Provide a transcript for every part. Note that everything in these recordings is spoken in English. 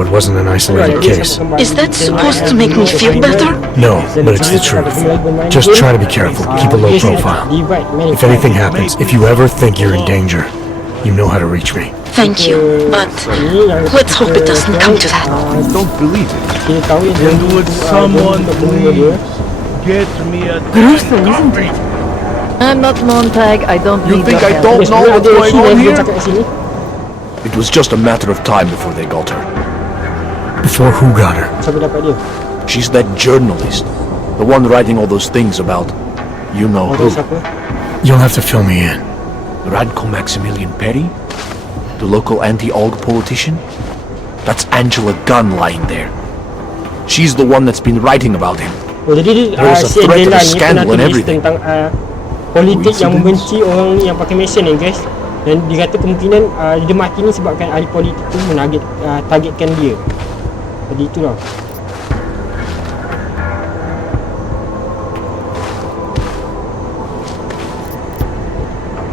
know it wasn't an isolated case. Is that supposed to make me feel better? No, but it's the truth. Just try to be careful. Keep a low profile. If anything happens, if you ever think you're in danger, you know how to reach me. Thank you, but let's hope it doesn't come to that. I don't believe it. And would someone please get me a Gruesome, isn't it? I'm not Montag, I don't You need think your I help. don't know what's going on here? It was just a matter of time before they got her. Before who got her? She's that journalist. The one writing all those things about you know who. You'll have to fill me in. Radko Maximilian Perry? The local anti-AUG politician? That's Angela Gunn lying there. She's the one that's been writing about him. There was a threat of a scandal and everything. Politik yang membenci orang yang pakai mesin ni guys. Dan dia kata kemungkinan dia mati ni sebabkan ahli politik tu targetkan dia. Jadi itulah.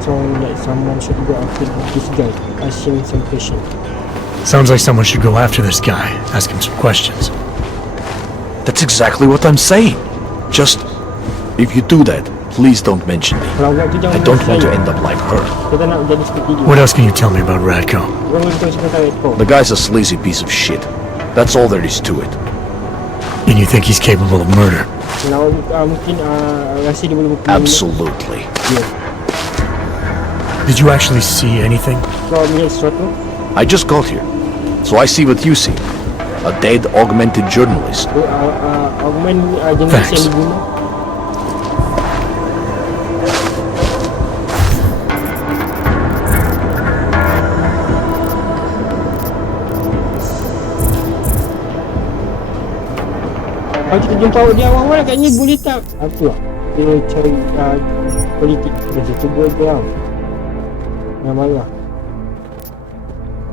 So like someone should go after this guy. Ask him some questions. Sounds like someone should go after this guy. Ask him some questions. That's exactly what I'm saying. Just, if you do that, please don't mention me. I don't want to end up like her. What else can you tell me about Radko? The guy's a sleazy piece of shit. That's all there is to it. And you think he's capable of murder? Absolutely. Did you actually see anything? I just got here, so I see what you see. A dead, augmented journalist. Thanks. Kalau kita jumpa dia awal-awal agaknya boleh tak apa lah dia cari politik dia cuba dia yang marah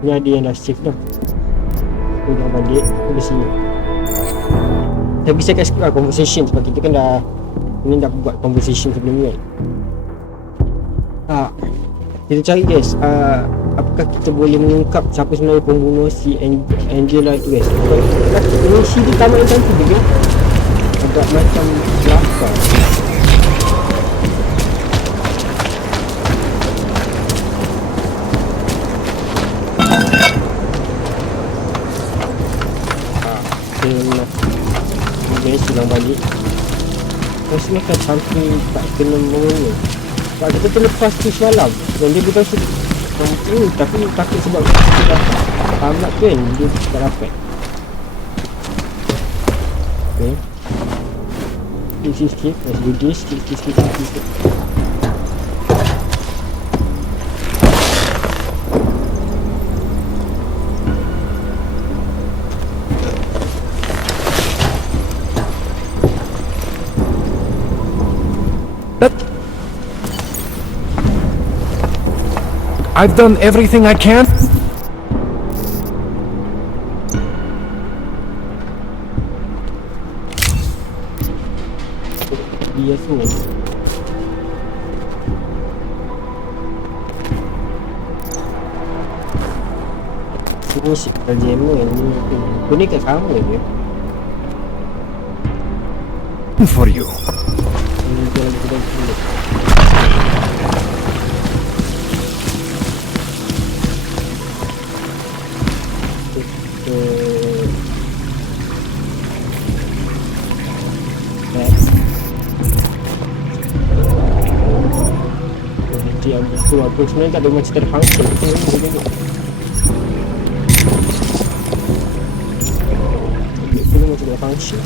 ni ada yang dah save dah dia dah balik dia sini tapi saya akan skip lah conversation sebab kita kan dah ini dah buat conversation sebelum ni kan kita cari guys apakah kita boleh mengungkap siapa sebenarnya pembunuh si Angela tu guys ini si dia tamat yang cantik juga agak macam kelakar dia silang balik rasa macam something tak kena mengenai sebab kita terlepas tu semalam dan dia bukan tapi takut sebab kita dah tamat tu kan dia tak dapat okay skip let's do this skip I've done everything I can. Dia semua sini si jammer ni aku ni kat sama je For you. ni dia lagi sedang yang betul aku sebenarnya tak ada macam ada function kita ni tengok kita ni macam ada function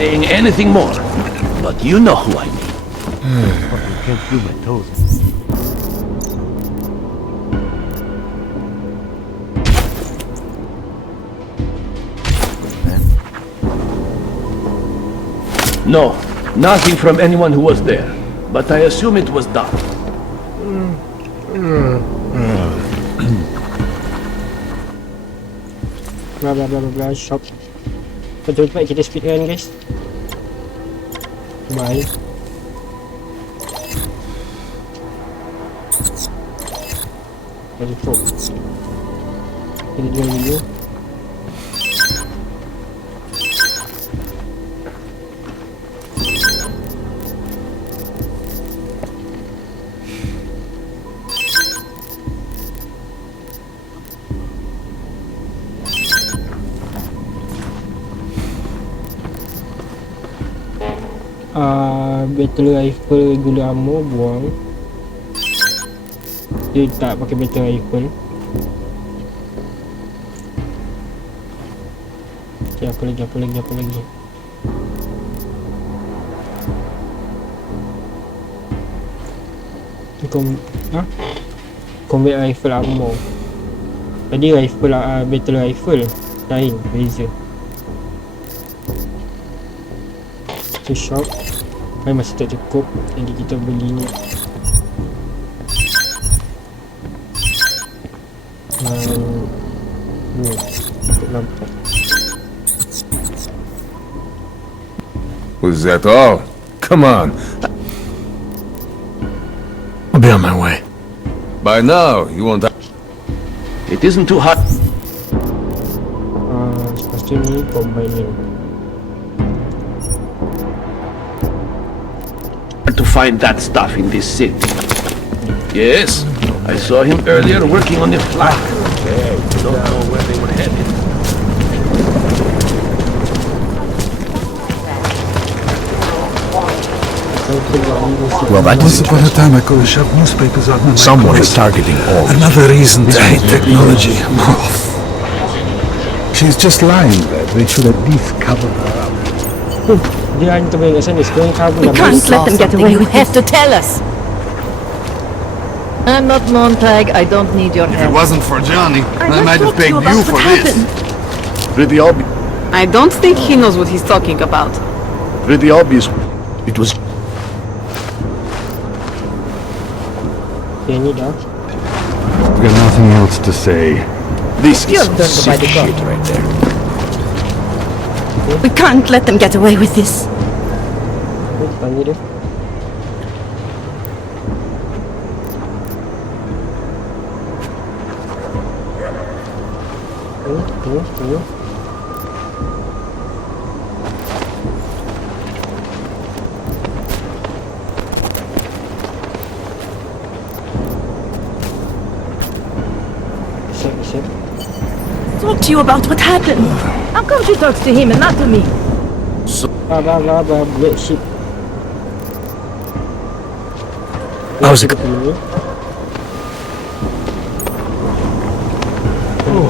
Saying anything more, but you know who I mean. I can't feel my toes. No, nothing from anyone who was there. But I assume it was done. Bla bla bla bla bla, shop. Cepat kita speedrun guys. Bye. Jadi top. Kita jual dulu. Battle rifle gula ammo buang. Dia tak pakai battle rifle. Okay, apa lagi. Combat rifle ammo. Tadi rifle battle rifle lain beza. Tu shop. Masih tak cukup, jadi kita beli ni. Lampu. Was that all? Come on. I'll be on my way. By now, you won't have... It isn't too hot Lepas tu ni combine ni. to find that stuff in this city. Yes, I saw him earlier working on the flag. Don't know where they were headed. Well, that Once was upon a time I could have shoved newspapers out my someone pocket. is targeting all. Another reason to hate technology. She's just lying there. They should at least cover her up. Dia hantar balik kat sana, sekarang kabur We dah can't balik. let them get away You with have this. to tell us. I'm not Montag. I don't need your If it help. wasn't for Johnny, I just might have talked to begged about you what for this. happened. Pretty obvious. I don't think he knows what he's talking about. Pretty obvious. It was Okay, ni dah. I've got nothing else to say. this is You're done by sick the gun. shit right there. We can't let them get away with this. Tanya dia. Tunggu. Siap. Talk to you about what happened. How come she talks to him and not to me? Blah, black sheep. I was a...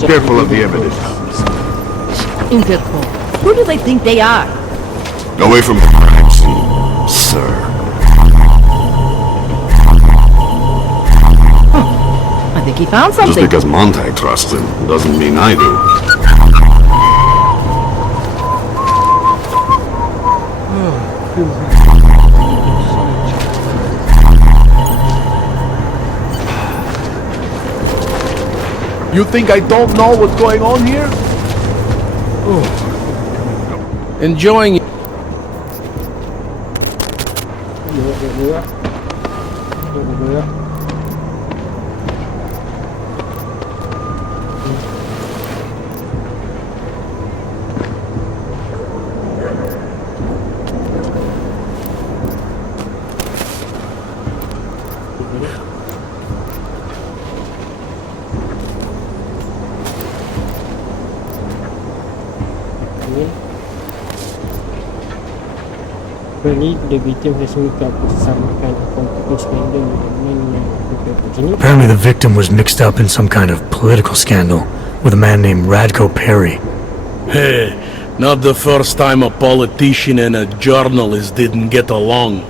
Careful of the evidence. Interpol. Who do they think they are? Away from the crime scene, sir. I think he found Just something. because Montag trusts him doesn't mean I do. You think I don't know what's going on here? Enjoying it. Gerak. Apparently, the victim has hooked up with some kind of political scandal with a man named Apparently the victim was mixed up in some kind of political scandal with a man named Radko Perry. Hey, not the first time a politician and a journalist didn't get along.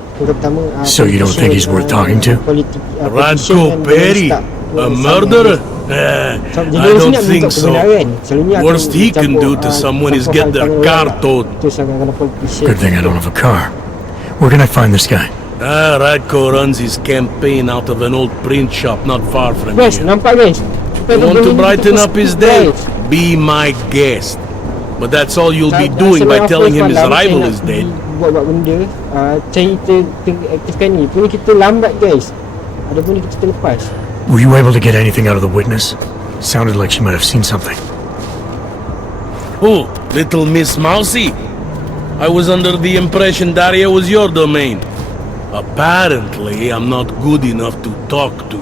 So you don't think he's worth talking to? Radko Perry, a murderer? Jadi I dari sini don't nak think minta so. kebenaran. Selalunya akan Worst he can campur, do to someone is campur get hal their orang car lain lah. towed. Terus akan kena politician. Good thing I don't have a car. Where can I find this guy? Radko runs his campaign out of an old print shop not far from Guys, here. nampak guys? You want to brighten up his day? Guys. Be my guest. But that's all you'll be Dah doing by semalam telling him first his malam rival saya is nak dead. buat benda, cari aktifkan ni. Punya kita lambat guys. Ada benda kita terlepas. Were you able to get anything out of the witness? Sounded like she might have seen something. Who? Little Miss Mousy? I was under the impression Daria was your domain. Apparently, I'm not good enough to talk to.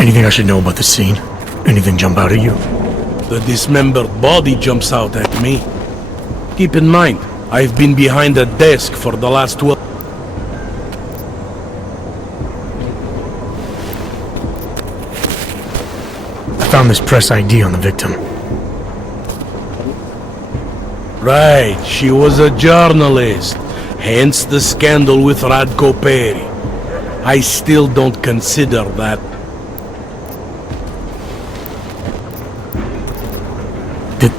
Anything I should know about the scene? Anything jump out at you? The dismembered body jumps out at me. Keep in mind, I've been behind a desk for the last 12... I found this press ID on the victim. Right, she was a journalist. Hence the scandal with Radko Peri. I still don't consider that. Did...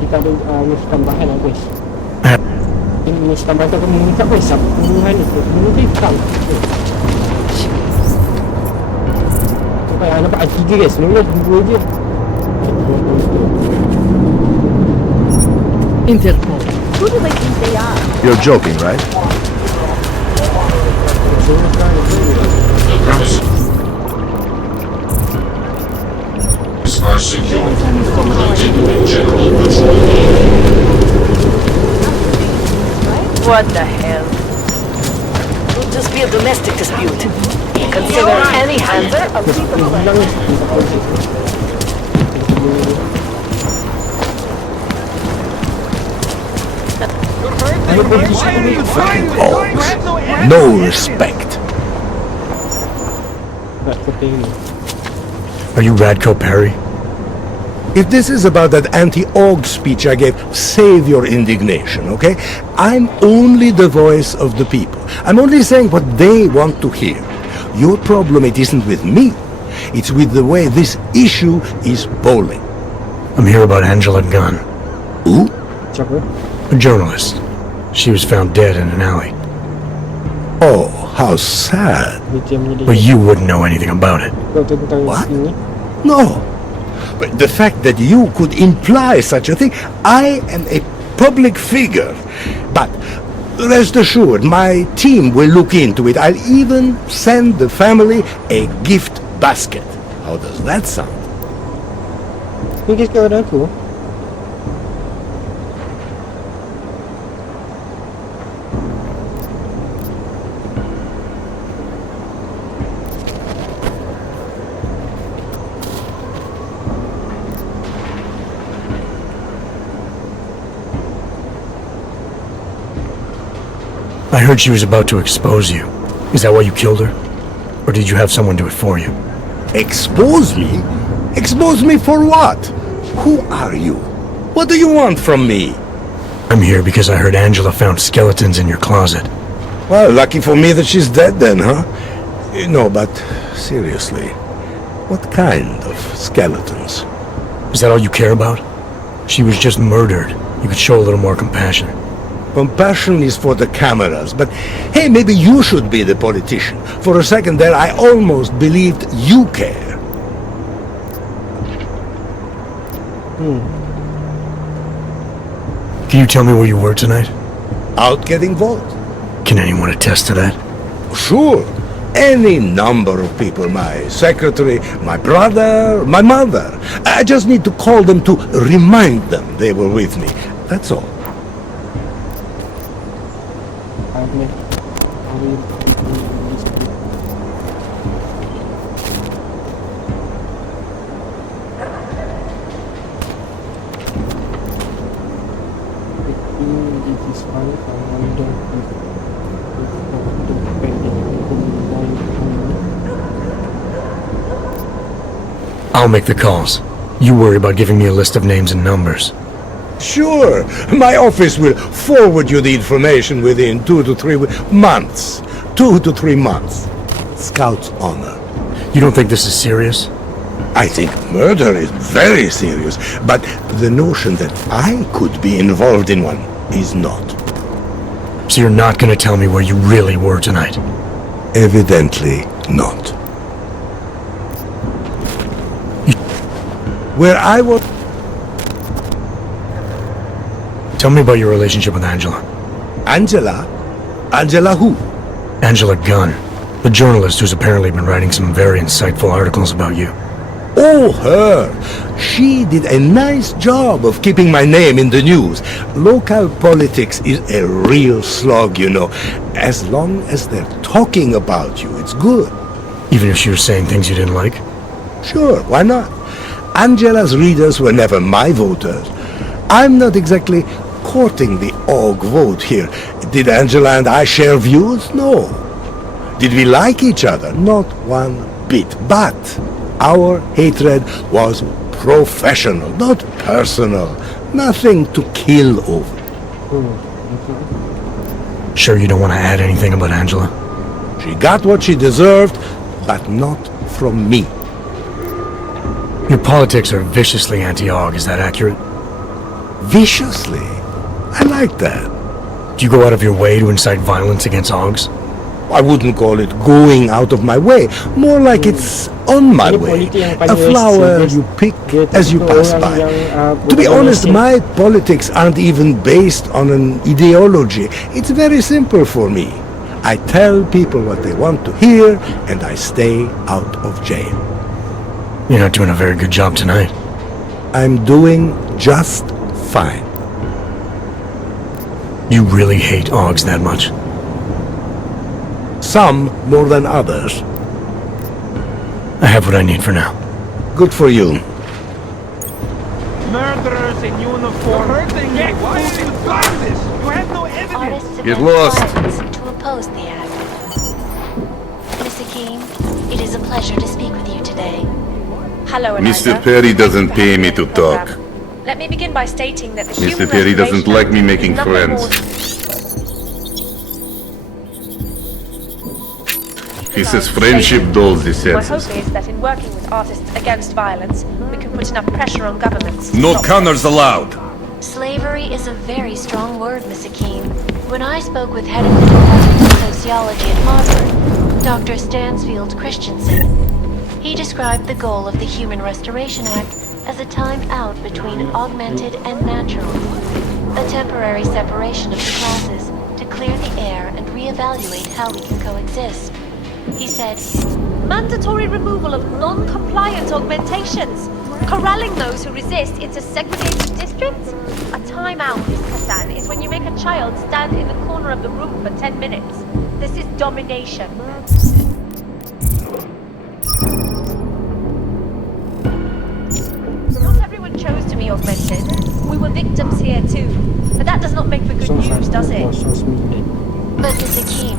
Kita ada news tambahan lah guys. Ah. Ini news tambahan tu akan mengungkap guys siapa pembunuhan ni. Pembunuh tu hitam. Nampak ada 3 guys. Sebenarnya 2 je. Interpol. Who do they think they are? You're joking, right? What the hell? It'll just be a domestic dispute. Consider any handler a lethal weapon. No respect. Are you Radko Peri? If this is about that anti-Aug speech I gave, save your indignation, okay? I'm only the voice of the people. I'm only saying what they want to hear. Your problem, it isn't with me. It's with the way this issue is bowling. I'm here about Angela Gunn, Who? Siapa? a journalist. She was found dead in an alley. Oh, how sad. Berita yang menjadi But you wouldn't know anything about it. kau tahu tentang What? ini. No. But the fact that you could imply such a thing, I am a public figure. But rest assured, my team will look into it. I'll even send the family a gift basket. How does that sound? Ni guys kawan aku. I heard she was about to expose you. Is that why you killed her? Or did you have someone do it for you? Expose me? Expose me for what? Who are you? What do you want from me? I'm here because I heard Angela found skeletons in your closet. Well, lucky for me that she's dead then, huh? No, but seriously, what kind of skeletons? Is that all you care about? She was just murdered. You could show a little more compassion. Compassion is for the cameras, but hey, maybe you should be the politician. For a second there, I almost believed you care. Can you tell me where you were tonight? Out getting votes? Can anyone attest to that? Sure. Any number of people. My secretary, my brother, my mother. I just need to call them to remind them they were with me. That's all. I'll make the calls. You worry about giving me a list of names and numbers. Sure, my office will forward you the information within 2 to 3 months. 2 to 3 months. Scout's honor. You don't think this is serious? I think murder is very serious, but the notion that I could be involved in one is not. So you're not gonna tell me where you really were tonight? Evidently not. Where I was... Tell me about your relationship with Angela. Angela? Angela who? Angela Gunn, the journalist who's apparently been writing some very insightful articles about you. Oh, her! She did a nice job of keeping my name in the news. Local politics is a real slog, you know. As long as they're talking about you, it's good. Even if she was saying things you didn't like? Sure, why not? Angela's readers were never my voters. I'm not exactly courting the AUG vote here. Did Angela and I share views? No. Did we like each other? Not one bit. But our hatred was professional, not personal. Nothing to kill over. Sure you don't want to add anything about Angela? She got what she deserved, but not from me. Your politics are viciously anti-AUG, is that accurate? Viciously? I like that. Do you go out of your way to incite violence against AUGs? I wouldn't call it going out of my way. More like it's on my way. A flower you pick as you pass by. To be honest, my politics aren't even based on an ideology. It's very simple for me. I tell people what they want to hear, and I stay out of jail. You're not doing a very good job tonight. I'm doing just fine. You really hate AUGs that much? Some more than others. I have what I need for now. Good for you. Murderers in uniform. Get why did you do this? You have no evidence. Get lost. To oppose the act. Miss Akeem, it is a pleasure to speak with you today. Hello, Eliza. Mr. Perry doesn't pay me to talk. Let me begin by stating that the Mr. Perry doesn't like me making friends. He says friendship dulls the My hope senses. is that in working with artists against violence, we can put enough pressure on governments. No counters allowed. Slavery is a very strong word, Miss Akeem. When I spoke with head of the Department of Sociology at Harvard, Dr. Stansfield Christensen, he described the goal of the Human Restoration Act as a time out between augmented and natural. A temporary separation of the classes to clear the air and reevaluate how we can coexist. He said, mandatory removal of non-compliant augmentations, corralling those who resist into segregated districts. A timeout, Miss Hassan, is when you make a child stand in the corner of the room for 10 minutes. This is domination. Not everyone chose to be augmented. We were victims here too. But that does not make for good news, does it? but Miss Akeem,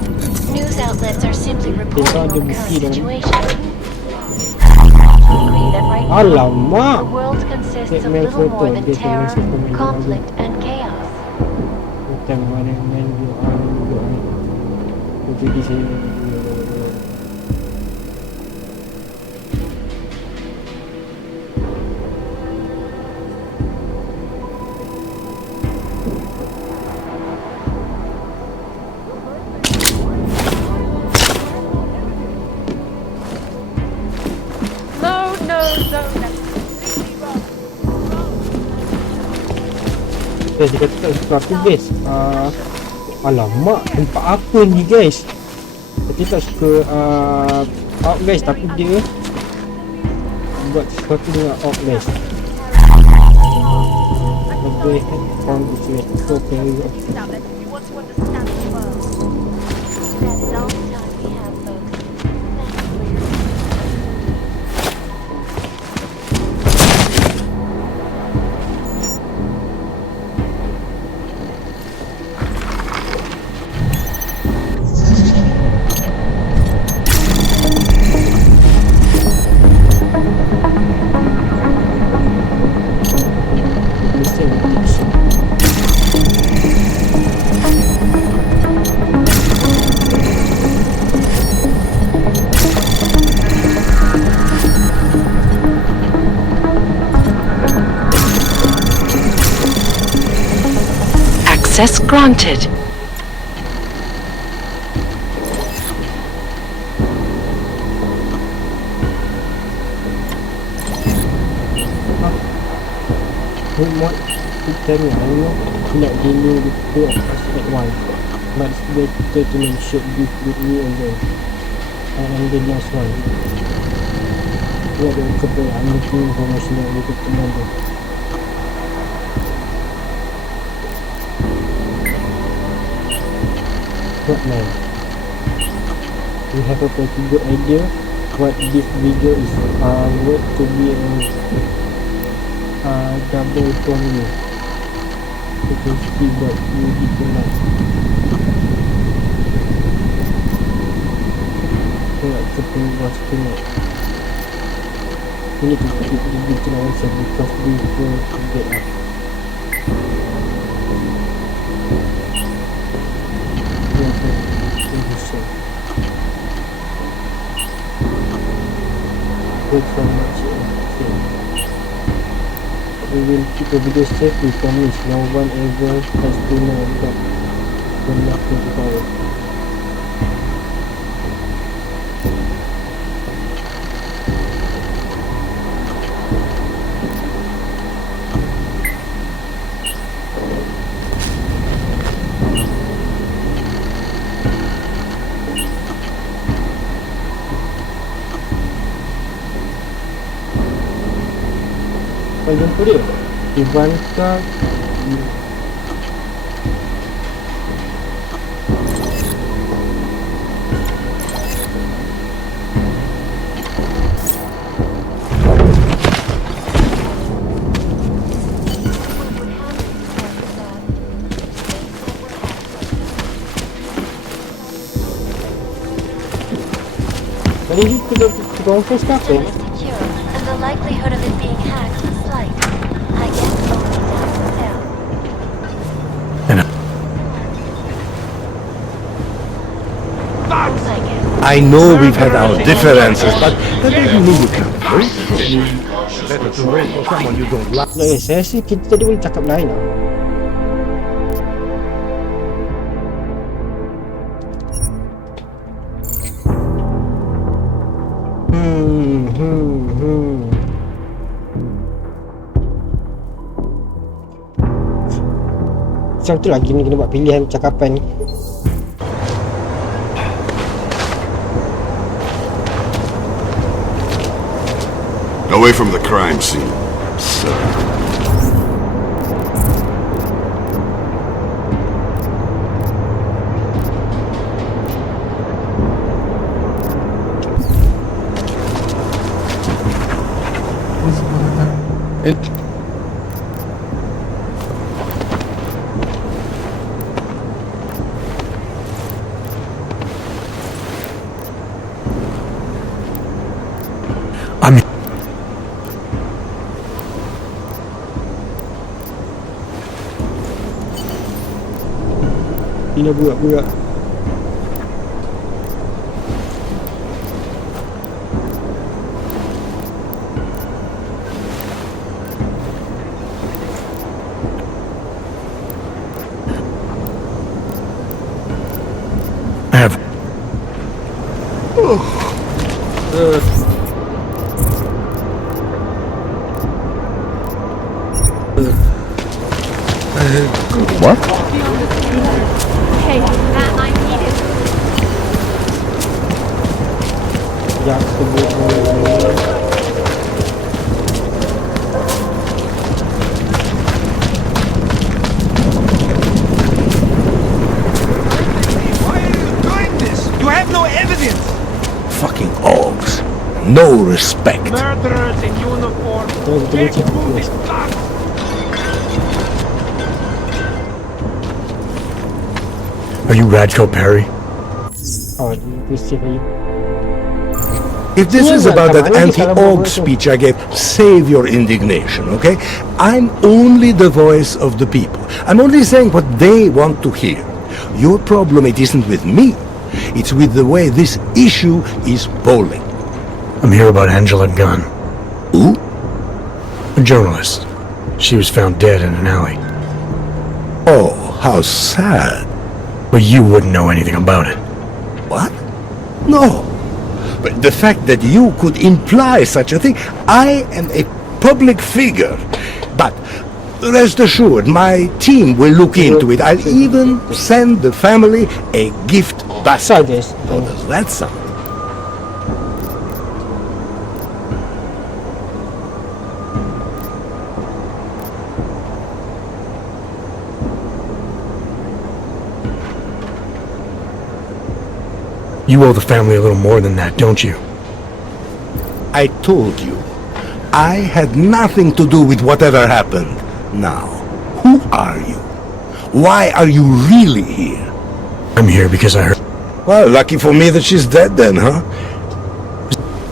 news outlets are simply reporting on the current situation. Agree that right now, the world consists of little more than terror, conflict, and chaos. Guys, dia kata tak suka aku guys. Alamak, tempat apa ni guys? Dia tak suka out guys, tapi dia buat sesuatu dengan out guys. Lebih on this so can we listen. Access granted. What to tell me, I know that they knew the two of us at once, but it's better to make sure with me and them. I am the last one. What a couple, I'm looking information that we could remember. What man? We have a pretty good idea what this video is what to be double from you. You can see what you did tonight. What something was tonight. We need to keep the video also because we will get up. Wait for much. We will keep the video safe, we promise. No one ever has to know about the nothing about it. Jumpa dia Ivanka tadi kita confess ke apa? And the likelihood of it being hacked is slight. I guess only time will tell. I know we've had our differences, but that doesn't mean you can't break. Better to work for someone you don't like. Saya sih kita tadi boleh cakap lain lah. Macam tu lagi ni kena buat pilihan cakapan ni. Away from the crime scene, sir. Ini burak-burak. I have. What? Hey, that I need it. Sekejap, sebut You have no evidence! Fucking Augs. No respect. Murderers in uniform! Can't you move this blood? Are you Radko Perry? Oh, this is you. If this is about that anti-Aug speech I gave, save your indignation, okay? I'm only the voice of the people. I'm only saying what they want to hear. Your problem, it isn't with me. It's with the way this issue is polling. I'm here about Angela Gunn. Who? A journalist. She was found dead in an alley. Oh, How sad. But you wouldn't know anything about it. What? No. But the fact that you could imply such a thing, I am a public figure. But rest assured, my team will look into it. I'll even send the family a gift basket. How does that sound? You owe the family a little more than that, don't you? I told you, I had nothing to do with whatever happened. Now, who are you? Why are you really here? I'm here because I heard... Well, lucky for me that she's dead then, huh?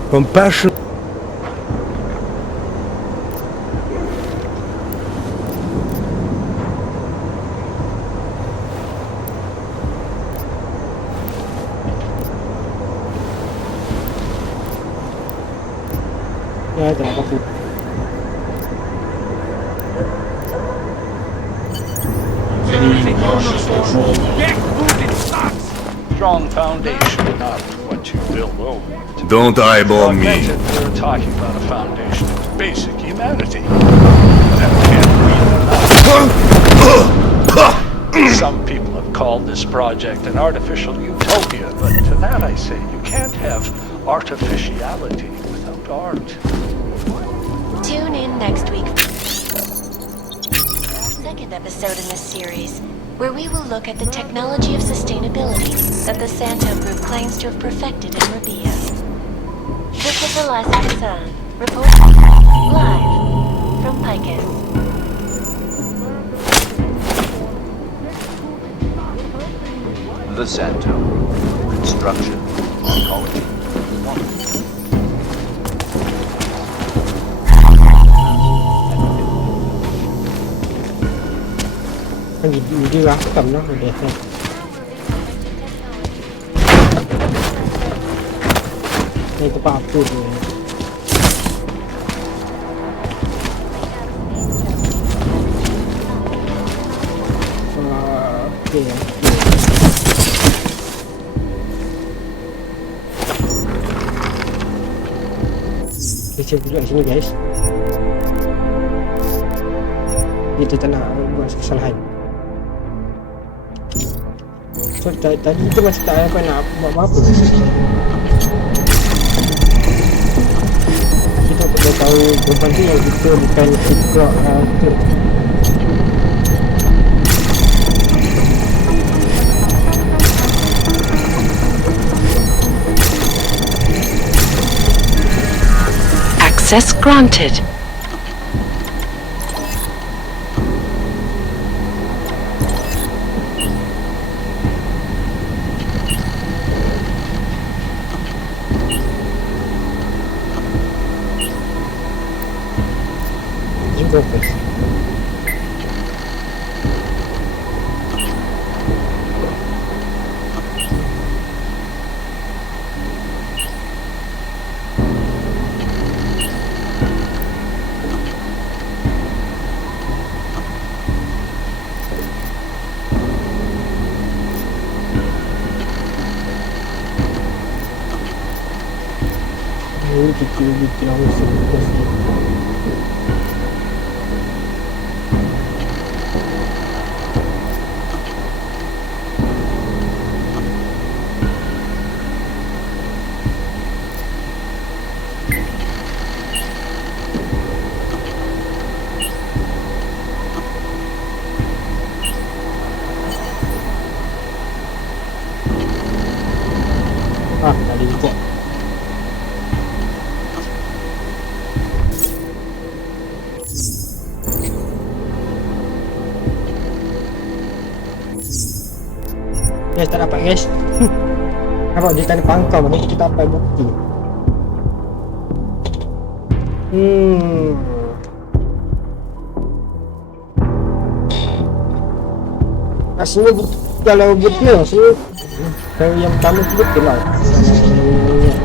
Compassion... Ya, tak apa. Strong foundation, not what you build over. Don't eyeball me. We're talking about a foundation of basic humanity. That can't be enough. Some people have called this project an artificial utopia, but to that I say you can't have artificiality without art. Tune in next week for our second episode in this series, where we will look at the technology of sustainability that the Santo Group claims to have perfected in Rabia. This is Eliza Hassan, reporting live from Picus. The Santo. Construction. Oncology. Kan dia rakam lah dia. Ni tempat apa tu? Okey. Kita duduk sini guys. Kita tak nak buat kesalahan. So tadi tu masih tak apa nak buat apa-apa. Kita perlu tahu perempuan tu yang kita bukan kita tu. Access granted. Purpose. Ini kita harus tadi juga. Guys, tak dapat guys. Nampak dia tanda pangkau ni kita dapat bukti. Aslinya kalau betul aslinya kalau yang pertama tu betul lah.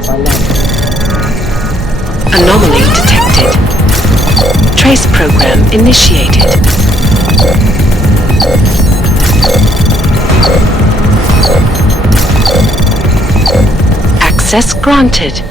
Salah. Anomaly detected. Trace program initiated. Access granted.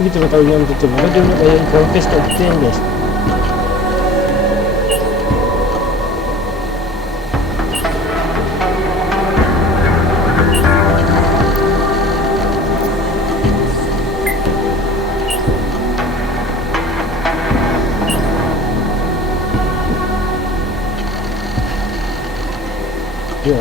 Kita nak tahu yang betul. Mana dia nak bayar kontes kat kita yang guys. Ya.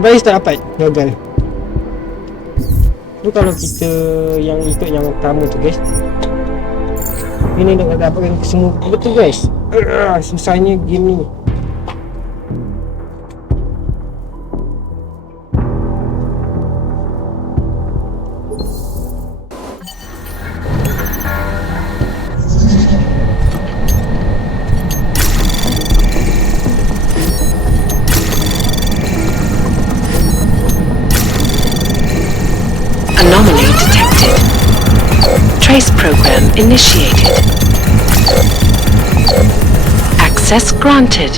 Sampai start dapat gagal. Tu kalau kita yang ikut yang pertama tu guys. Ini nak dapatkan semua betul guys. Susahnya game ni. Anomaly detected. Trace program initiated. Access granted.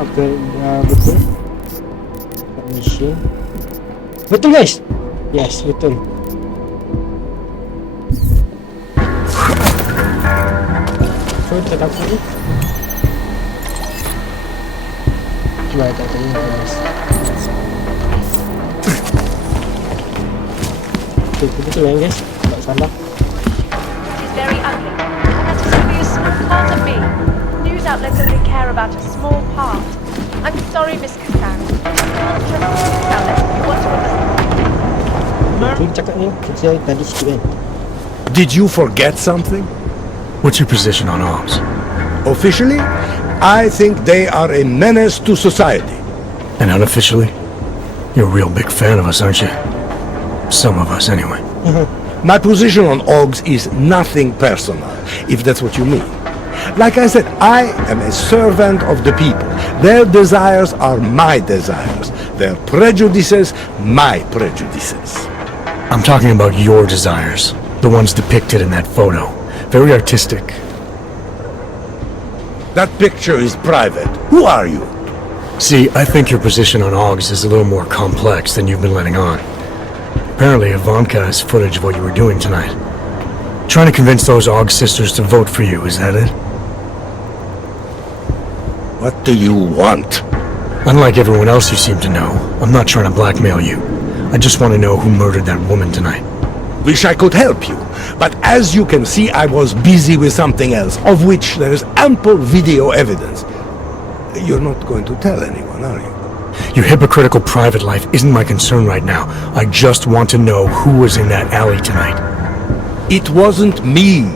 Apa betul mission betul guys, yes betul. So kita dapat ni cuba tak tahu guys. Betul lah guys, tak salah. It is very ugly, and that is only a small part of me. News outlets only care about a small part. I'm sorry, Miss Katan. You can't trust news outlets if you want to understand. Betul cakap ni, kita tadi sikit kan. Did you forget something? What's your position on Ogs? Officially, I think they are a menace to society. And unofficially, you're a real big fan of us, aren't you? Some of us, anyway. My position on Ogs is nothing personal, if that's what you mean. Like I said, I am a servant of the people. Their desires are my desires. Their prejudices, my prejudices. I'm talking about your desires. The ones depicted in that photo. Very artistic. That picture is private. Who are you? See, I think your position on Ogs is a little more complex than you've been letting on. Apparently, Ivanka has footage of what you were doing tonight. Trying to convince those Ogs sisters to vote for you, is that it? What do you want? Unlike everyone else you seem to know, I'm not trying to blackmail you. I just want to know who murdered that woman tonight. Wish I could help you, but as you can see, I was busy with something else, of which there is ample video evidence. You're not going to tell anyone, are you? Your hypocritical private life isn't my concern right now. I just want to know who was in that alley tonight. It wasn't me.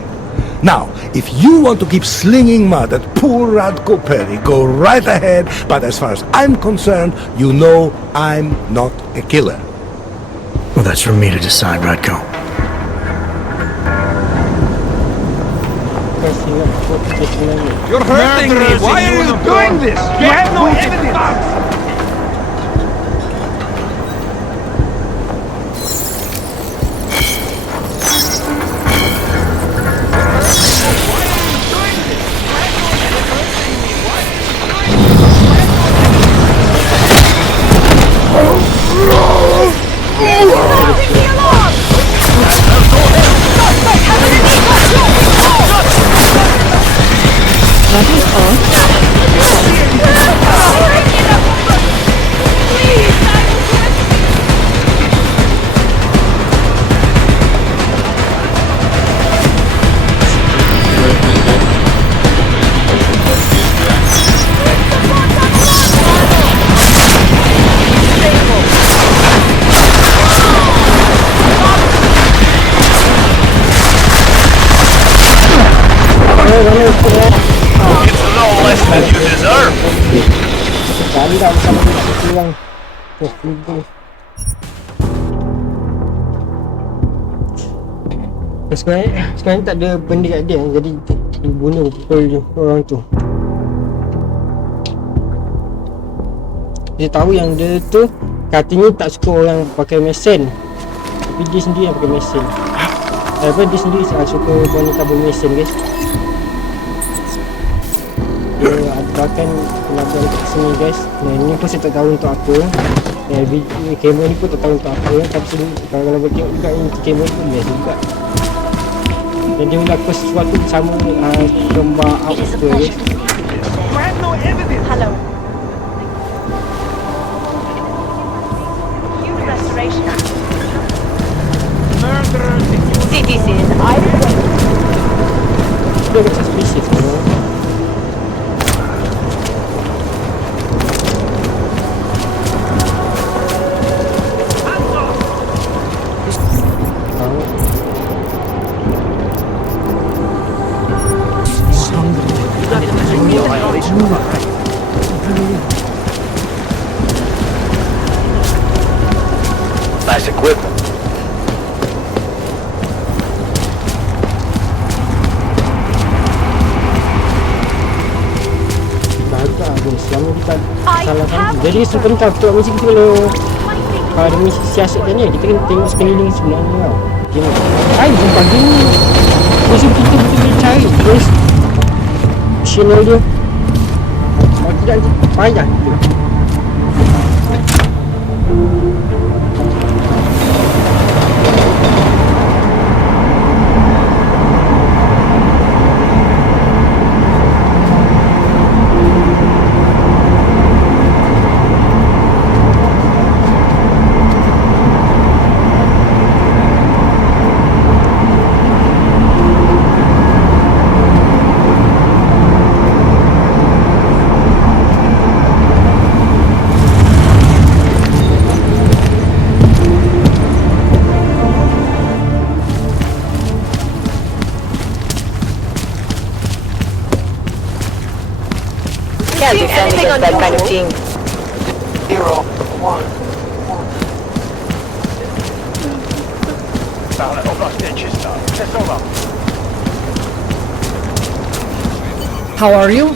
Now, if you want to keep slinging mud at poor Radko Perry, go right ahead, but as far as I'm concerned, you know I'm not a killer. Well, that's for me to decide, Radko. You're hurting me! Why are you doing this? You have no evidence! Sekali dah bersama dia nak kurang. Sekarang tak ada benda kat dia, jadi bunuh pukul orang tu. Dia tahu yang dia tu katanya tak suka orang pakai mesin, tapi dia sendiri yang pakai mesin. Dia sendiri suka wanita bermesin, guys. Dia bahkan pelaburan kat sini, guys. Ni pun saya tak tahu untuk apa. Kamera ni pun tak tahu untuk apa. Tapi kalau boleh tengok juga ni kamera pun best juga. Dan dia melakukan sesuatu sama gambar outfit, guys. Hello. Human Restoration Act. Citizens, I request. Dia macam suspicious, bro. Nice equipment. Selama kita salahkan, jadi sebentar untuk misi kita kalau ada misi siasat ni kita kena tengok sekeliling sebenarnya tau. Hai jumpa gini mesti kita betul-betul cari terus channel dia. Kalau tidak payah kita. Can't do anything on that kind of team. 0, 1. Tahle oblast je čistá. Přesouvám. How are you?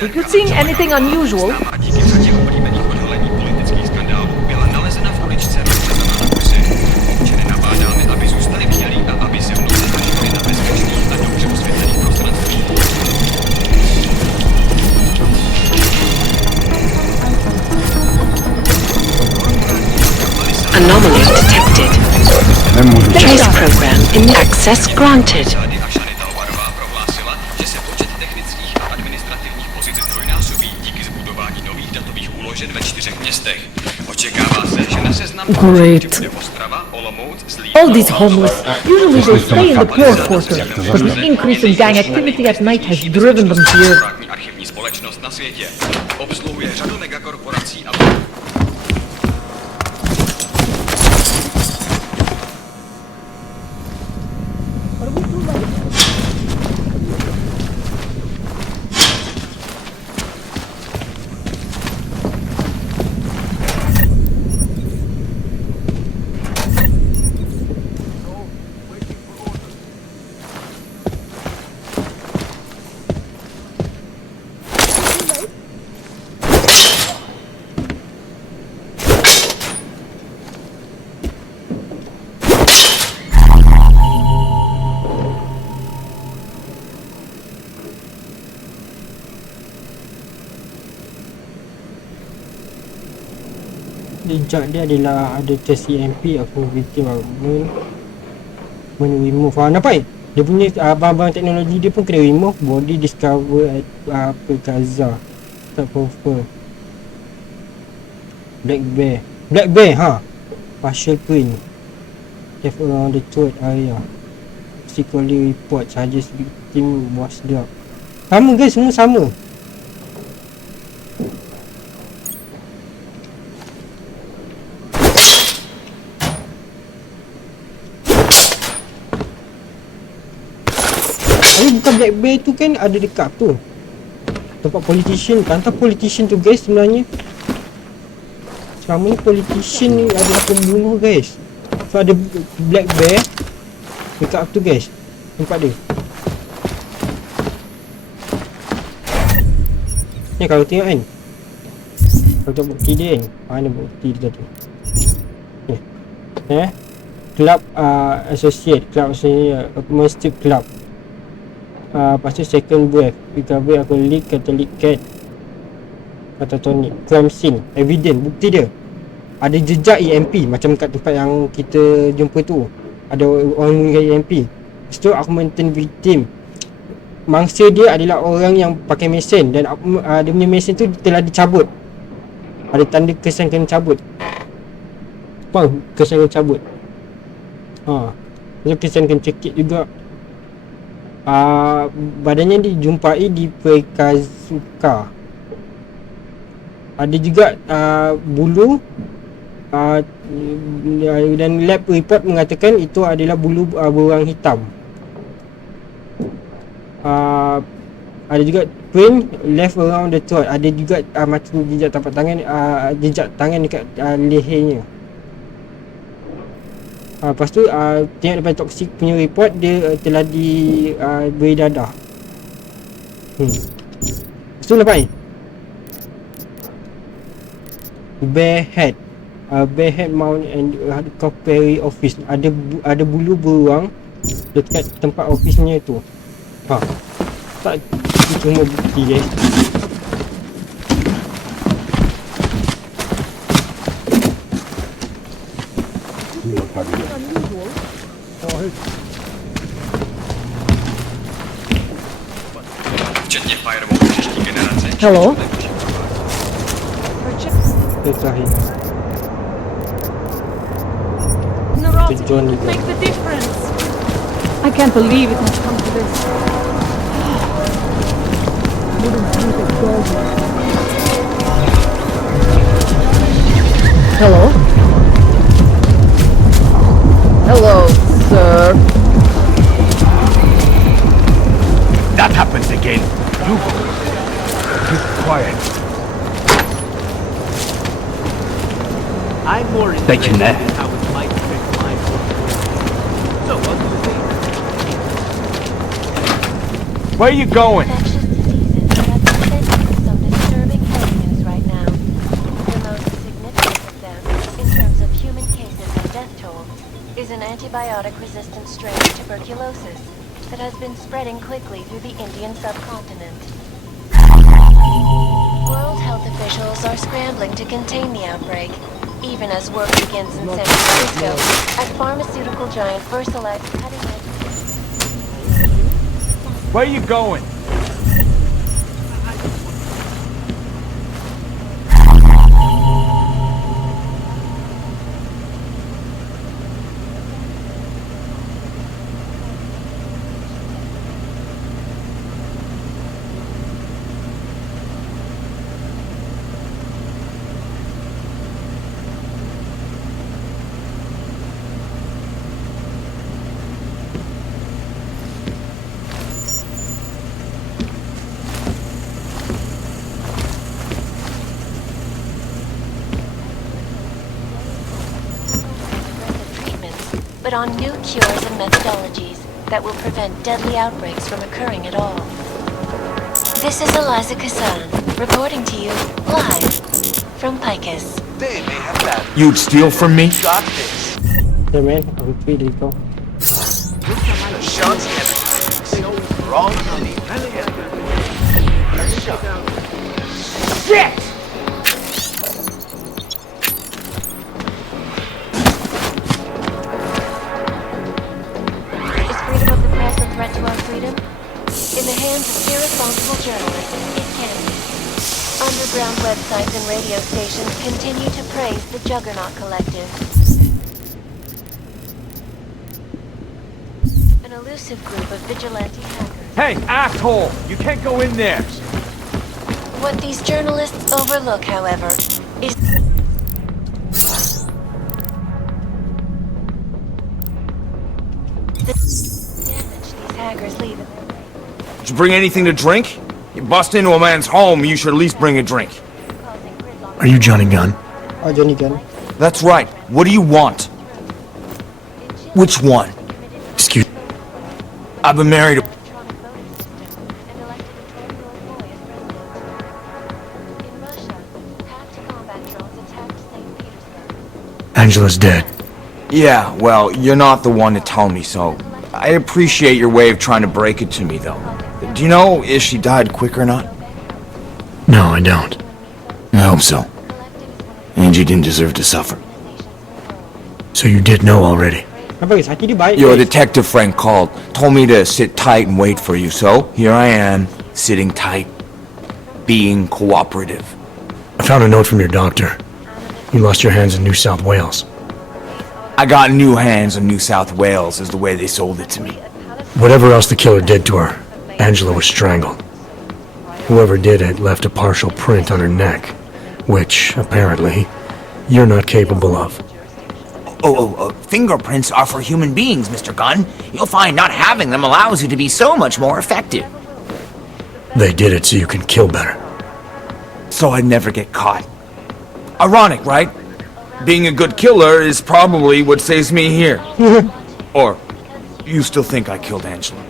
If you're seeing anything unusual, Anomaly detected. Trace program in access granted. great. All these homeless, usually they stay in the poor quarter, but the increase in gang activity at night has driven them here. Jejak dia adalah ada test EMP aku victim remove. Nampak dia punya abang-abang teknologi dia pun kena remove. Body discover at apa Gaza. Tak confirm. Black bear partial print left around the throat area. Secretly report charges victim was drug. Sama guys, semua sama. Bukan black bear tu kan ada dekat tu tempat politician kan. Entah politician tu guys sebenarnya. Selama ni politician ni adalah pembunuh guys. So ada black bear dekat tu guys. Tempat dia ni kalau tengok kan. Kalau tengok bukti dia kan. Mana bukti dia tu ni. Club associate Mystic Club. Lepas tu second breath recovery alcoholic catalytic cat catatonic crime scene evidence. Bukti dia ada jejak EMP macam kat tempat yang kita jumpa tu ada orang menggunakan EMP. Lepas tu augmented victim, mangsa dia adalah orang yang pakai mesin dan dia punya mesin tu telah dicabut. Ada tanda kesan kena cabut. Faham? Kesan kena cabut. Itu kesan kena cekik juga. Badannya dijumpai di Prekazuka. Ada juga bulu dan lab report mengatakan itu adalah bulu berwarna hitam. Ada juga print left around the throat. Ada juga macam jejak tapak tangan, jejak tangan dekat lehernya. Lepas tu tengok daripada toxic punya report dia telah beri dadah. Lepas tu lepas ni Bearhead Mount and Coppery Office. Ada bulu beruang dekat tempat ofisnya tu. Tak, itu cuma bukti guys. Hello? Johnny. Make the difference. I can't believe it has come to this. Hello? Hello, sir. That happens again. You keep quiet. I'm more interested in how it might affect my work. So, what do you think? Where are you going? Infectious diseases that have presented with some disturbing health news right now. The most significant of them, in terms of human cases and death toll, is an antibiotic-resistant strain of tuberculosis that has been spreading quickly through the Indian subcontinent. World health officials are scrambling to contain the outbreak, even as work begins in San Francisco as pharmaceutical giant Versalic's cutting-edge. Where are you going? But on new cures and methodologies that will prevent deadly outbreaks from occurring at all. This is Eliza Kassan, reporting to you live from Picus. They may have that. You'd steal from me? Got this. Yeah man, aku pilih kau. The shots never wrong city. Shit! websites and radio stations continue to praise the Juggernaut Collective. An elusive group of vigilante hackers. Hey, asshole! You can't go in there! What these journalists overlook, however, is the damage these hackers leave in their wake. Did you bring anything to drink? You bust into a man's home, you should at least bring a drink. Are you Johnny Gunn? Oh, Johnny Gunn. That's right. What do you want? Which one? Excuse... I've been married to... Angela's dead. Yeah, well, you're not the one to tell me so. I appreciate your way of trying to break it to me, though. Do you know if she died quick or not? No, I don't. I hope so. Angie didn't deserve to suffer. So you did know already? Your detective friend called, told me to sit tight and wait for you, so here I am, sitting tight, being cooperative. I found a note from your doctor. You lost your hands in New South Wales. I got new hands in New South Wales, is the way they sold it to me. Whatever else the killer did to her, Angela was strangled. Whoever did it left a partial print on her neck, which, apparently, you're not capable of. Fingerprints are for human beings, Mr. Gunn. You'll find not having them allows you to be so much more effective. They did it so you can kill better. So I'd never get caught. Ironic, right? Being a good killer is probably what saves me here. Or, you still think I killed Angela?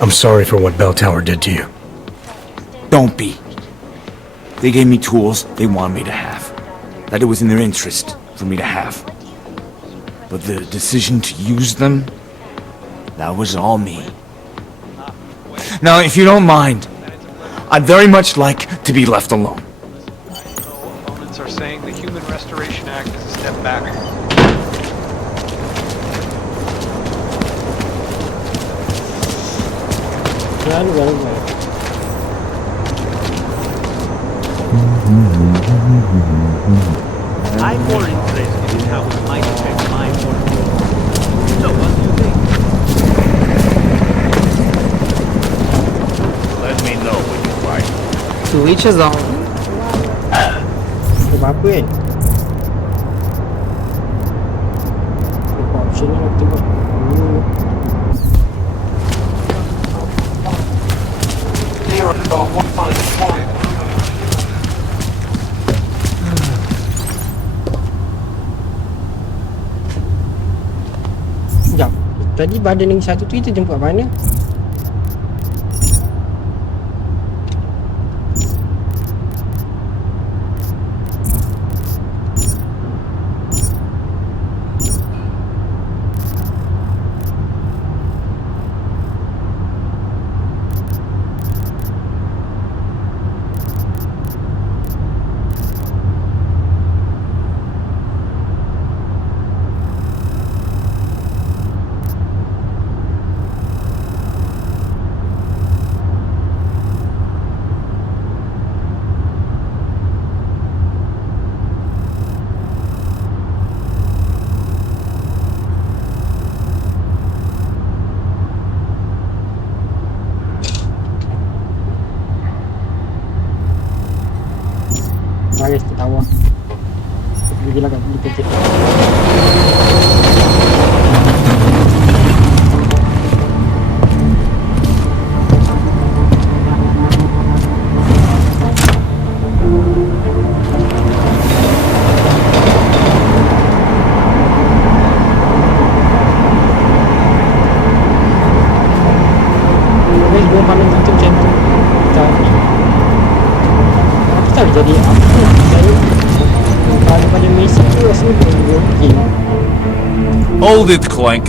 I'm sorry for what Bell Tower did to you. Don't be. They gave me tools they wanted me to have. That it was in their interest for me to have. But the decision to use them, that was all me. Now, if you don't mind, I'd very much like to be left alone. Opponents are saying the Human Restoration Act is a step back. I'm more interested in how it might affect my work. So, what do you think? Let me know when you find. To each his own. Apa kan? Option ni nak tengok. Sekejap. Tadi badan yang satu tu kita jemput mana? Guys, ketawa. Pergi lah kat dikit. Guys, gua paling macam tu. Jadi apa saya daripada Messi tu rasanya boleh pergi. Hold it, Clank.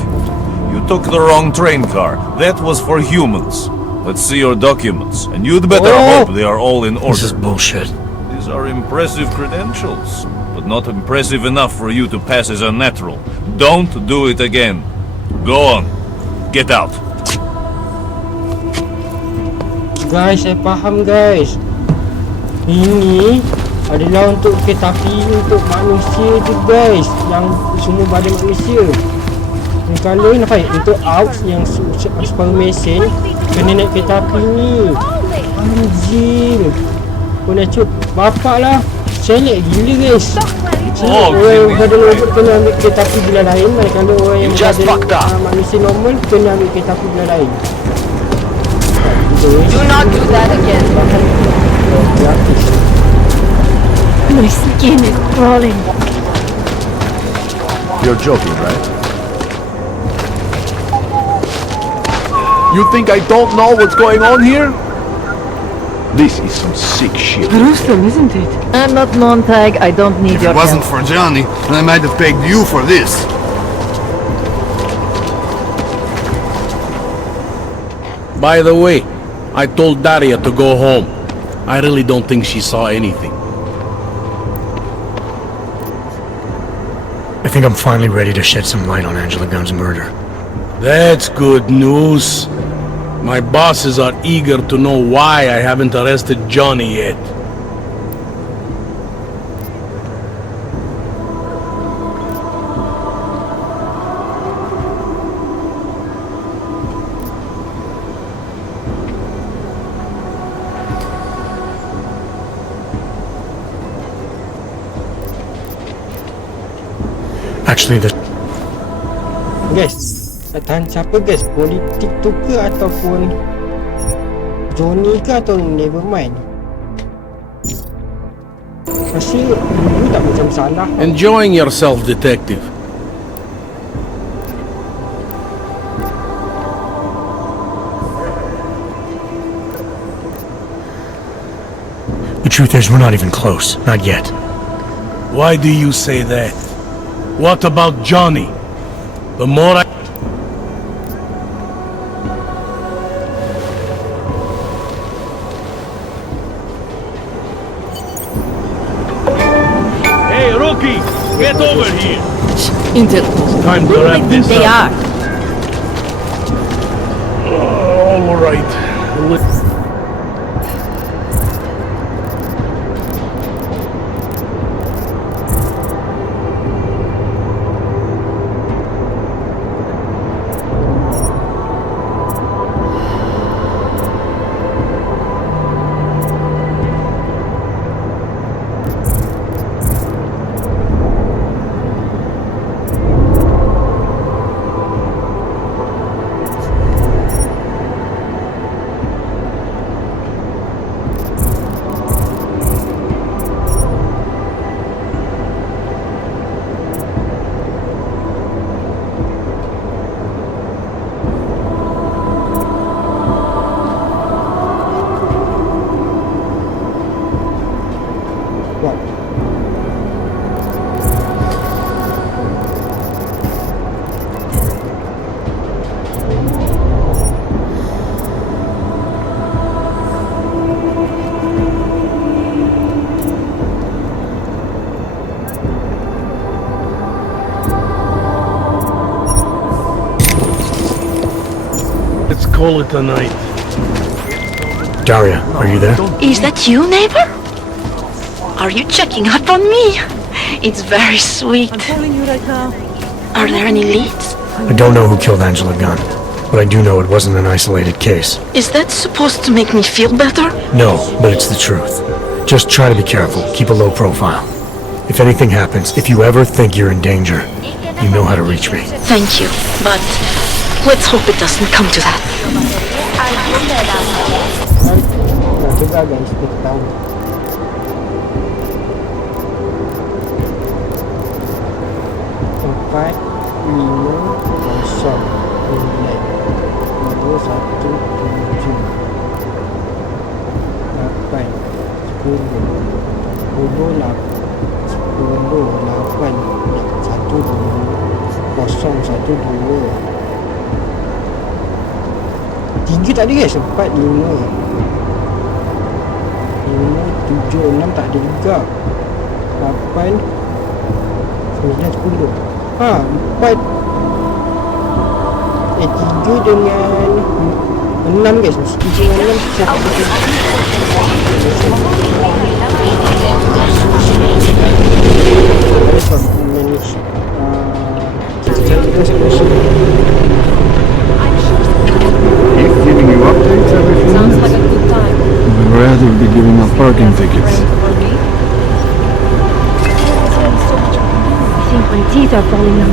You took the wrong train car. That was for humans. Let's see your documents, and you'd better hope they are all in order. This is bullshit. These are impressive credentials, but not impressive enough for you to pass as a natural. Don't do it again. Go on. Get out. Guys, saya faham guys. Ini adalah untuk kereta api untuk manusia tu guys, yang semua badan manusia. Dan kalau nampak untuk AUX yang separuh mesin kena naik kereta api ni. Anjir. Kau nak cut bapak lah. Selek gila guys. Orang yang badan robot kena ambil kereta api bila lain, manakala orang yang badan manusia normal kena ambil kereta api bila lain. Do not do that again. My skin is crawling. You're joking, right? You think I don't know what's going on here? This is some sick shit. Gruesome, isn't it? I'm not Montag. I don't need If your it wasn't help. for Johnny, then I might have pegged you for this. By the way, I told Daria to go home. I really don't think she saw anything. I think I'm finally ready to shed some light on Angela Gunn's murder. That's good news. My bosses are eager to know why I haven't arrested Johnny yet. Actually, the Guys, nak tahan siapa guys? Politik tu ke ataupun Johnny ke atau nevermind? Rasa dulu tak macam salah. Enjoying yourself, detective. The truth is, we're not even close. Not yet. Why do you say that? What about Johnny? The more I... Hey, rookie! Get over here! Time to wrap this They up. are. All right. Let's call it a night. Daria, are you there? Is that you, neighbor? Are you checking up on me? It's very sweet. I'm calling you right now. Are there any leads? I don't know who killed Angela Gunn, but I do know it wasn't an isolated case. Is that supposed to make me feel better? No, but it's the truth. Just try to be careful. Keep a low profile. If anything happens, if you ever think you're in danger, you know how to reach me. Thank you, but let's hope it doesn't come to that. Nah, coba guys, kita tahu. Empat, lima, kosong, 9, 2, 1, 7, 8, 10, 10, 8, 1, 2, 0, 1, 2. Tiga tak ada guys, 4, 5, 5, 7, 6 tak ada juga. 8, 9, 10. Ha, 4 3 dengan 6 6 guys, mas isi 6 siya. Keep giving you updates every few Sounds minutes. like a good time. I'd rather be giving out parking tickets. I think my teeth are falling out.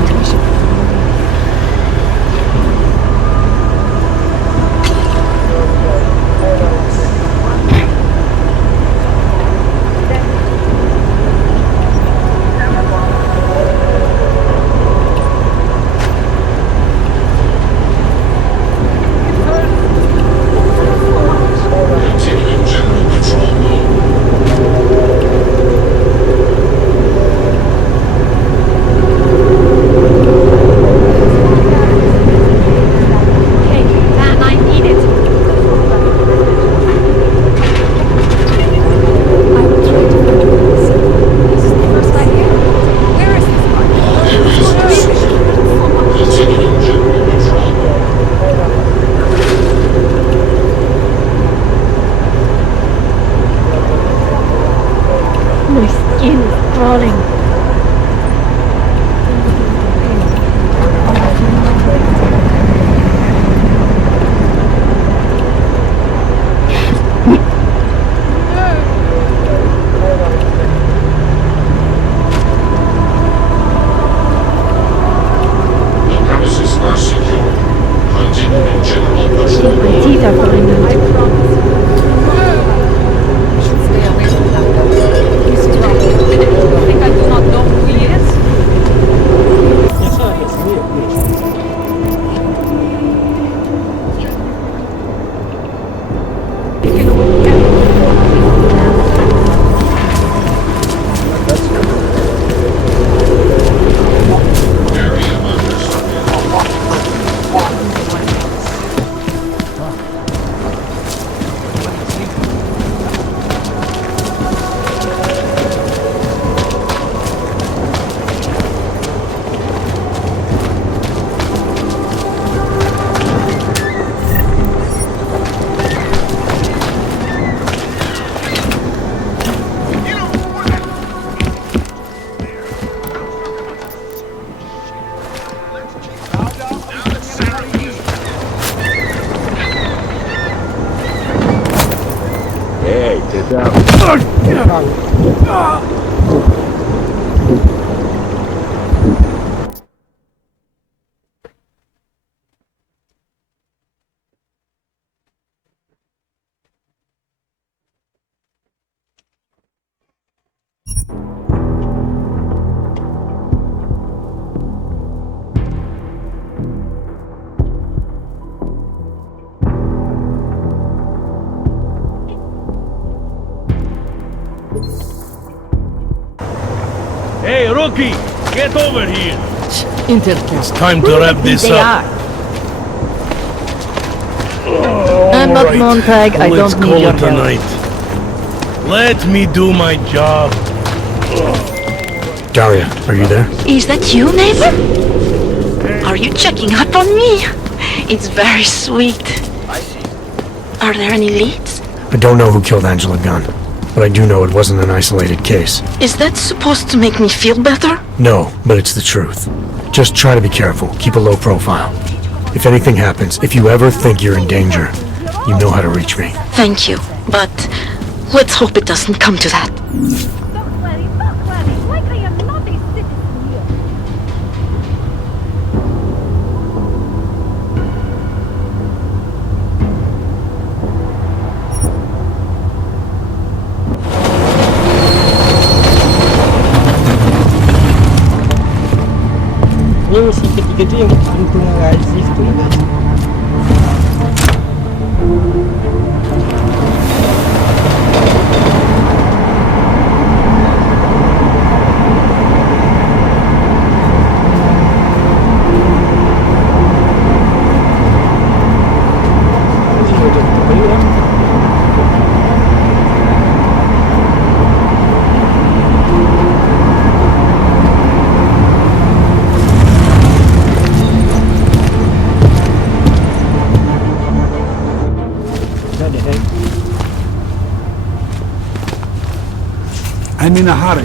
My skin is crawling. Premises are secure. Continue in general patrol. My teeth are falling out. You should stay away from that guy. He's drunk. You think I do not know who he is? Hey, get down. Hey, rookie! Get over here! It's time to wrap this up. I'm not Montag, I Let's don't call need your it a help. night. Let me do my job. Daria, are you there? Is that you, neighbor? Are you checking up on me? It's very sweet. Are there any leads? I don't know who killed Angela Gunn, but I do know it wasn't an isolated case. Is that supposed to make me feel better? No, but it's the truth. Just try to be careful. Keep a low profile. If anything happens, if you ever think you're in danger, you know how to reach me. Thank you, but let's hope it doesn't come to that. Don't worry, like I am not a citizen here. Ini misi ketiga tu yang hantu Aziz tu lah guys. I'm in a hurry.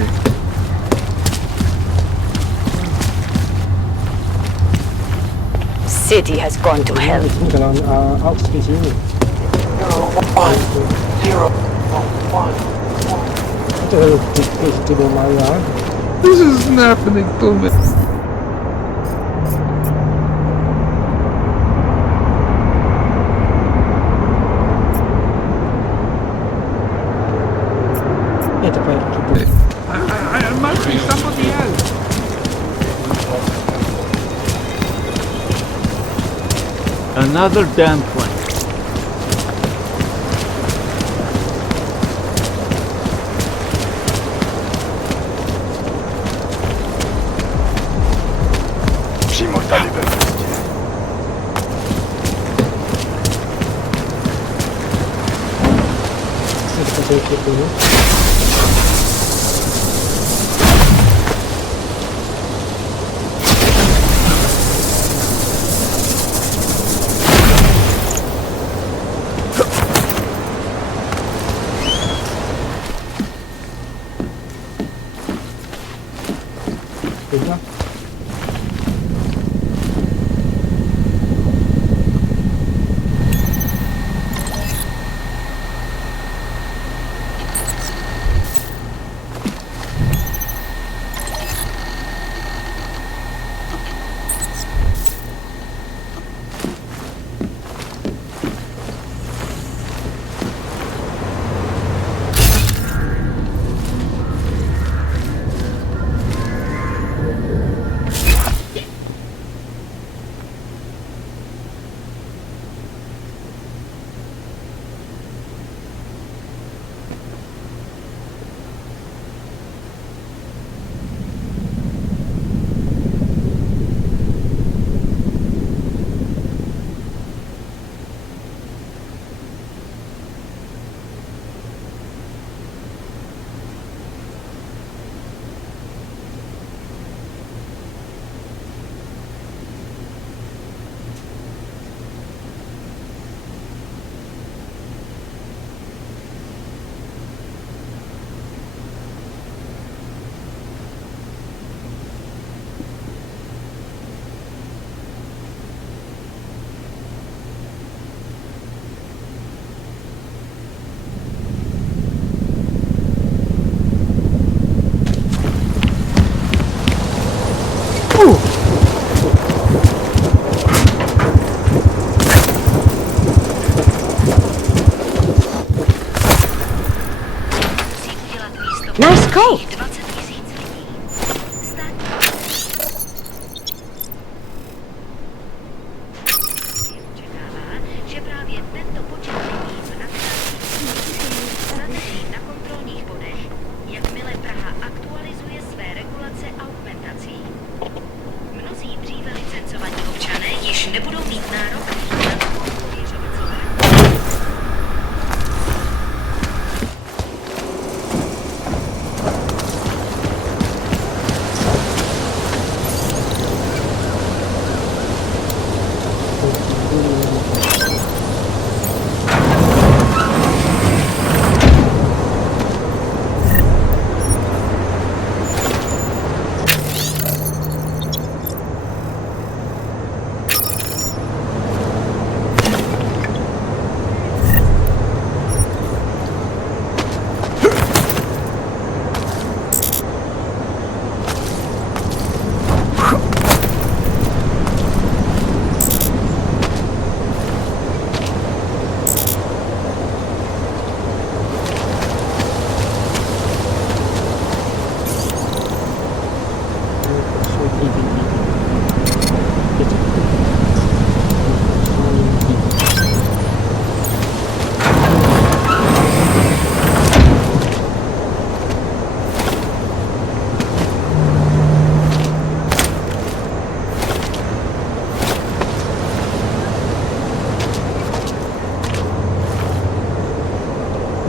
City has gone to hell. Ini kalau Aux di sini. Itu kalau di Maya. This isn't happening to me. I must be somebody else. Another damn plane. Przymotali we wrocie. Nice coat.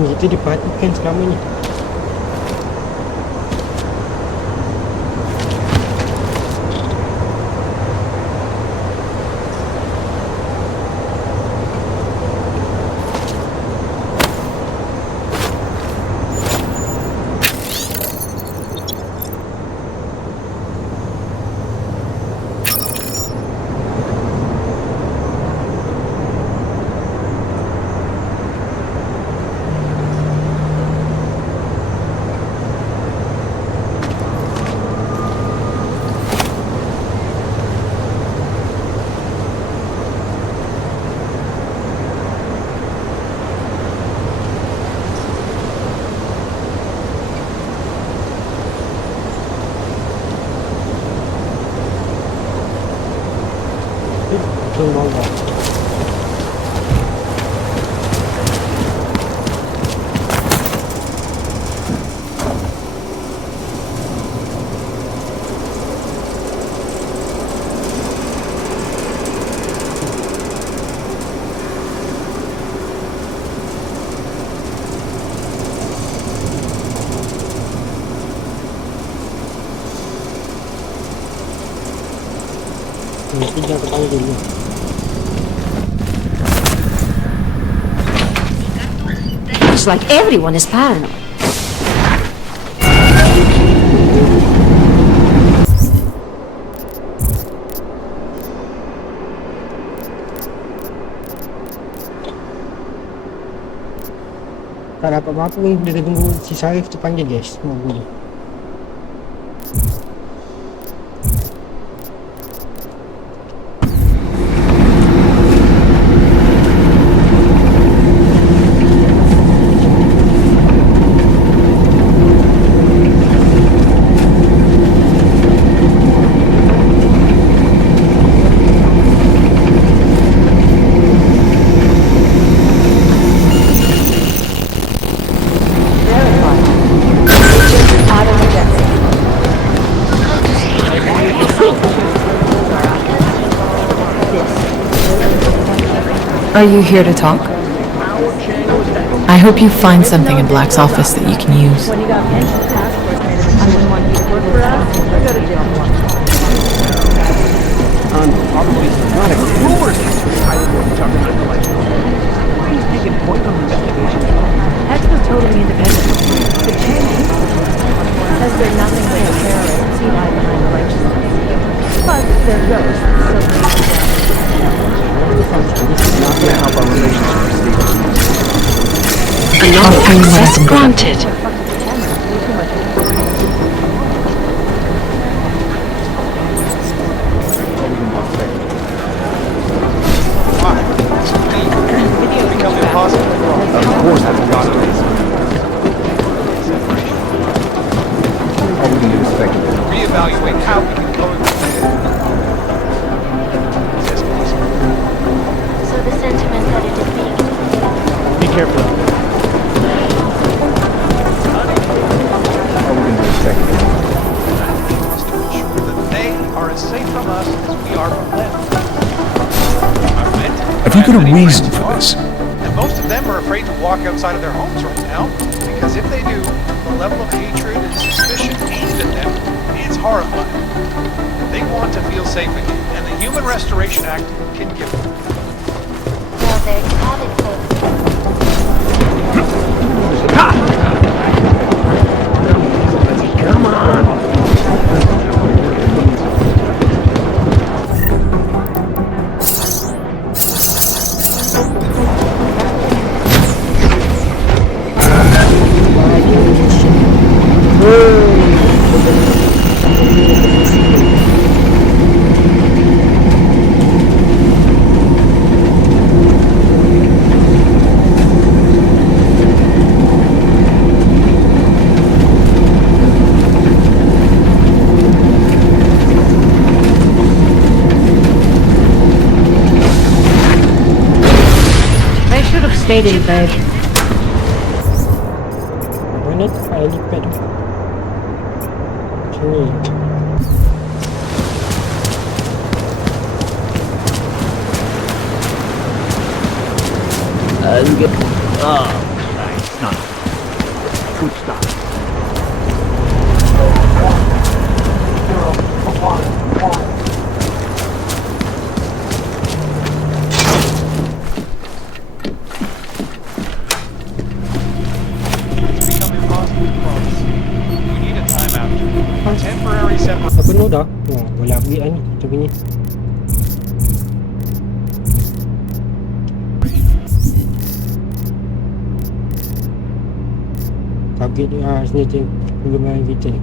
Itu diperhatikan selama ni. mesti dah kepanggil ni. It's like everyone is paranoid. Tak dapat apa-apa pun kita tunggu si Sarif tu panggil guys. Tunggu dulu. Are you here to talk? I hope you find something in Black's office that you can use. When you got pension task force made of I didn't want you to work for us. I got a job. Probably not a rumors. I didn't want to talk about the life. Why are you taking point on investigation? X was totally independent. The change has been nothing but a terrorist seen eye behind the righteousness. But they're ghosts, so Not going to help our relationship. Another access granted. Of course, that's possible. All we can do is speculate. Reevaluate how we can coexist. So the sentiment that it is being... Be careful. All we can do is speculate. To ensure that they are as safe from us as we are from them. Have you got a reason for this? And most of them are afraid to walk outside of their homes right now, because if they do, the level of hatred and suspicion aimed at them is horrifying. They want to feel safe again, and the Human Restoration Act can give them. Well, there you have it, folks. Come on. stayed in bed. Mana tu pak helipad tu? Macam ni. Nice. No. Good stuff. Dah penuh dah. Oh, boleh upgrade kan kita punya. Upgrade ni senjata kegemaran kita ni.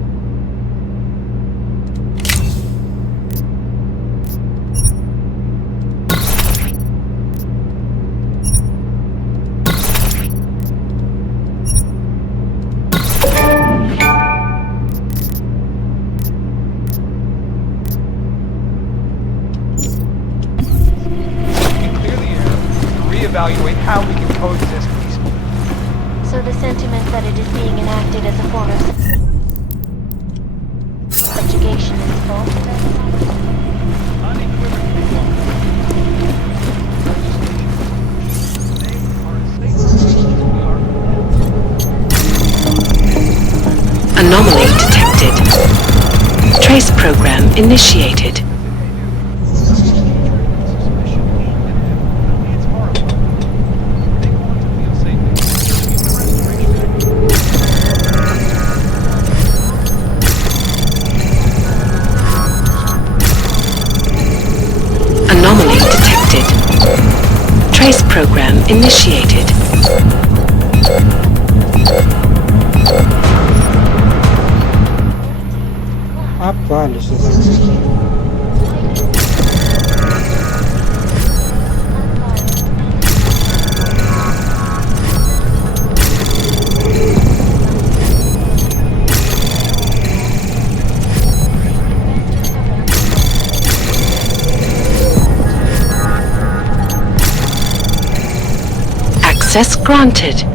Evaluate how we can coexist peacefully. So the sentiment that it is being enacted as a form of subjugation is false. Anomaly detected. Trace program initiated. initiated. Apa halus itu? Access granted.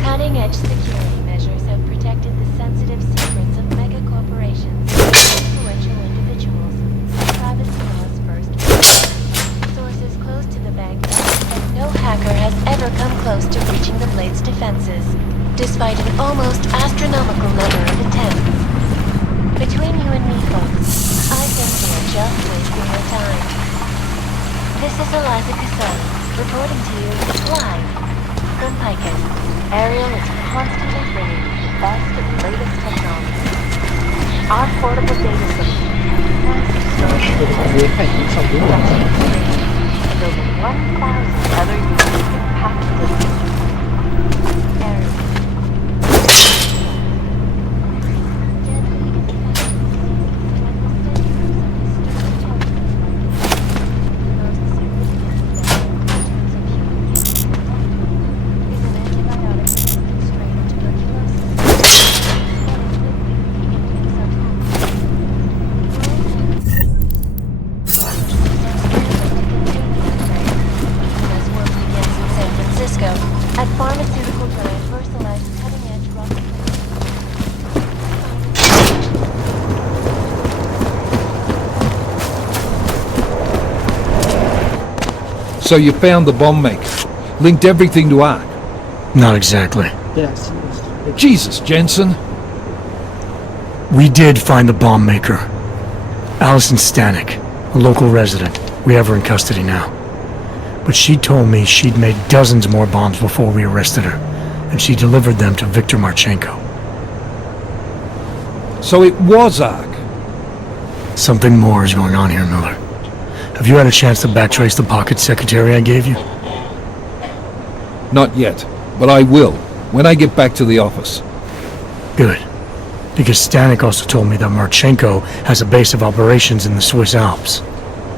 Cutting-edge security measures have protected the sensitive secrets of mega-corporations, influential individuals, privacy laws first, sources close to the bank, and no hacker has ever come close to breaching the Blade's defenses, despite an almost astronomical number of attempts. Between you and me, folks, I think we are just wasting your time. This is Eliza Casella, reporting to you live from Picus. Ariel is constantly bringing you the best and latest technology. Our portable data system has massive storage and over 1,000 other units in packed systems. Ariel. At pharmaceutical giant Versalite's cutting-edge rocket. So you found the bomb maker, linked everything to Ark. Not exactly. Yes. Jesus, Jensen. We did find the bomb maker. Allison Stanek, a local resident. We have her in custody now. But she told me she'd made dozens more bombs before we arrested her, and she delivered them to Viktor Marchenko. So it was Ark. Something more is going on here, Miller. Have you had a chance to backtrace the pocket secretary I gave you? Not yet, but I will, when I get back to the office. Good. Because Stanek also told me that Marchenko has a base of operations in the Swiss Alps.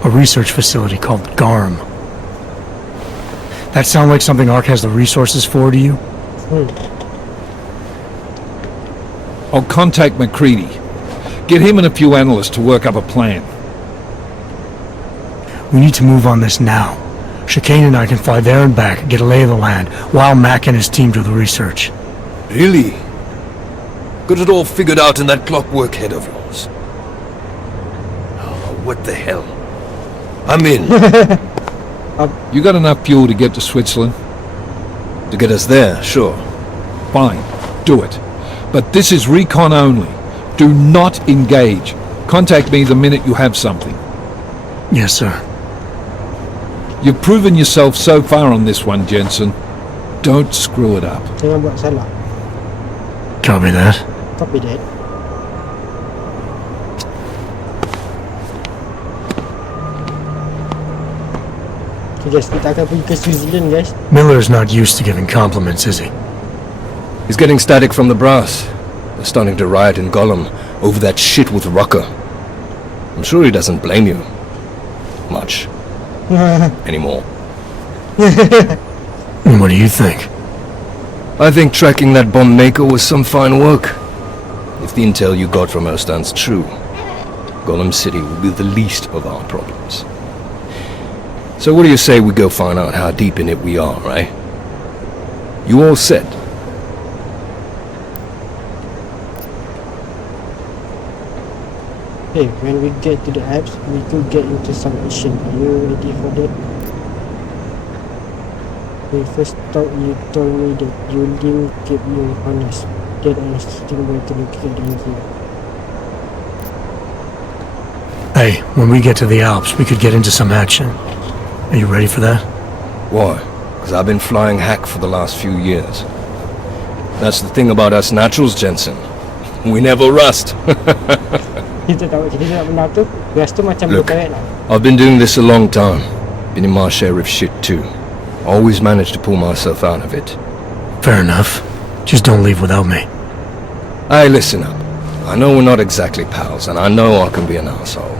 A research facility called GARM. That sound like something Ark has the resources for to you? I'll contact McCready. Get him and a few analysts to work up a plan. We need to move on this now. Chicane and I can fly there and back, get a lay of the land, while Mac and his team do the research. Really? Got it all figured out in that clockwork head of yours? Oh, what the hell? I'm in. You got enough fuel to get to Switzerland? To get us there, sure. Fine, do it. But this is recon only. Do not engage. Contact me the minute you have something. Yes, sir. You've proven yourself so far on this one, Jensen. Don't screw it up. Jangan buat salah. Copy that. Copy that. Okay guys, kita akan pergi ke Switzerland guys. Miller's not used to giving compliments, is he? He's getting static from the brass. They're starting to riot in Gollum over that shit with Rucker. I'm sure he doesn't blame you. Much. Anymore. And what do you think? I think tracking that bomb maker was some fine work. If the intel you got from her stands true, Gollum City will be the least of our problems. So what do you say we go find out how deep in it we are, right? You all set? Hey, when we get to the apps, we could get into some mission. Are you ready for that? The first thought you told me that you didn't keep you honest. That I still going to look at you. Hey, when we get to the Alps, we could get into some action. Are you ready for that? Why? Because I've been flying hack for the last few years. That's the thing about us naturals, Jensen. We never rust. Kita tahu jadi dia nak benda tu. Biasa tu macam Look, berkait lah. I've been doing this a long time. Been in my share of shit too. Always managed to pull myself out of it. Fair enough. Just don't leave without me. Hey, listen up. I know we're not exactly pals, and I know I can be an asshole.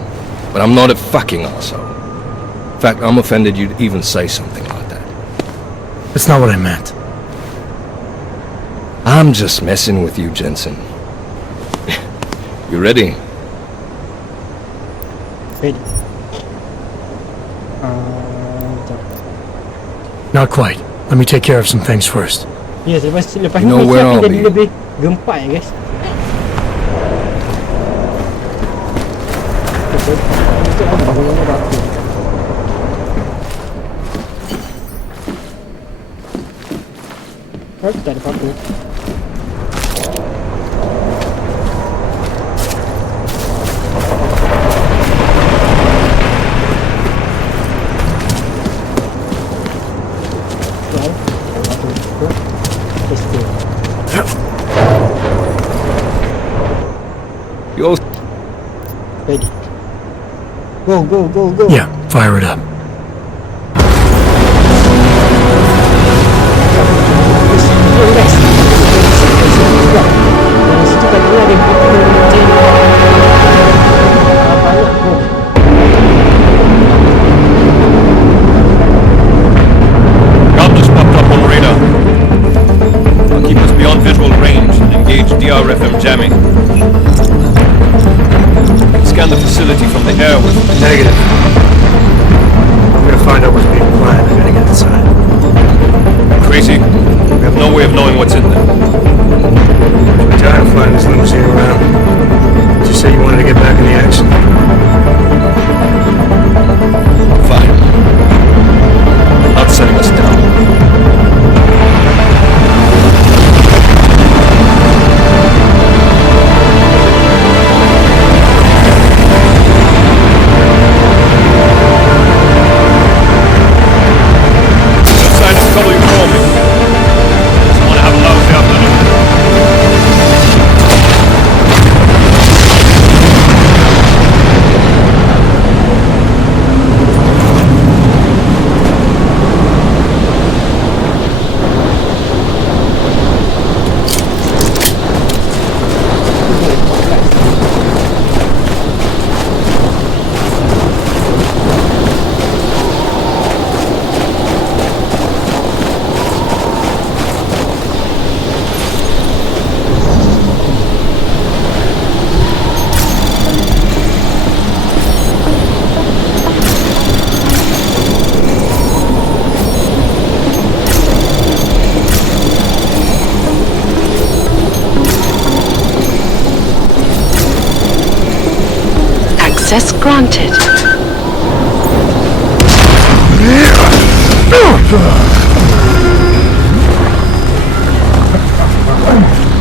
But I'm not a fucking asshole. In fact, I'm offended you'd even say something like that. That's not what I meant. I'm just messing with you, Jensen. You ready? Ready. Not quite. Let me take care of some things first. Ya, lepas You ni know mesti where akan I'll jadi be. lebih gempak ya guys. Untuk apa bangunannya batu. Oh, tak ada apa-apa. You're Ready. Go. Yeah, fire it up. Ground just popped up on radar. I'll keep us beyond visual range and engage DRFM jamming. Scan the facility from the air with... Negative. I'm gonna find out what's being planned. I gotta get inside. Crazy? We have no way of knowing what's in there. I'm tired of flying this limousine around. Did you say you wanted to get back in the action? Fine. Not setting us down. Access granted.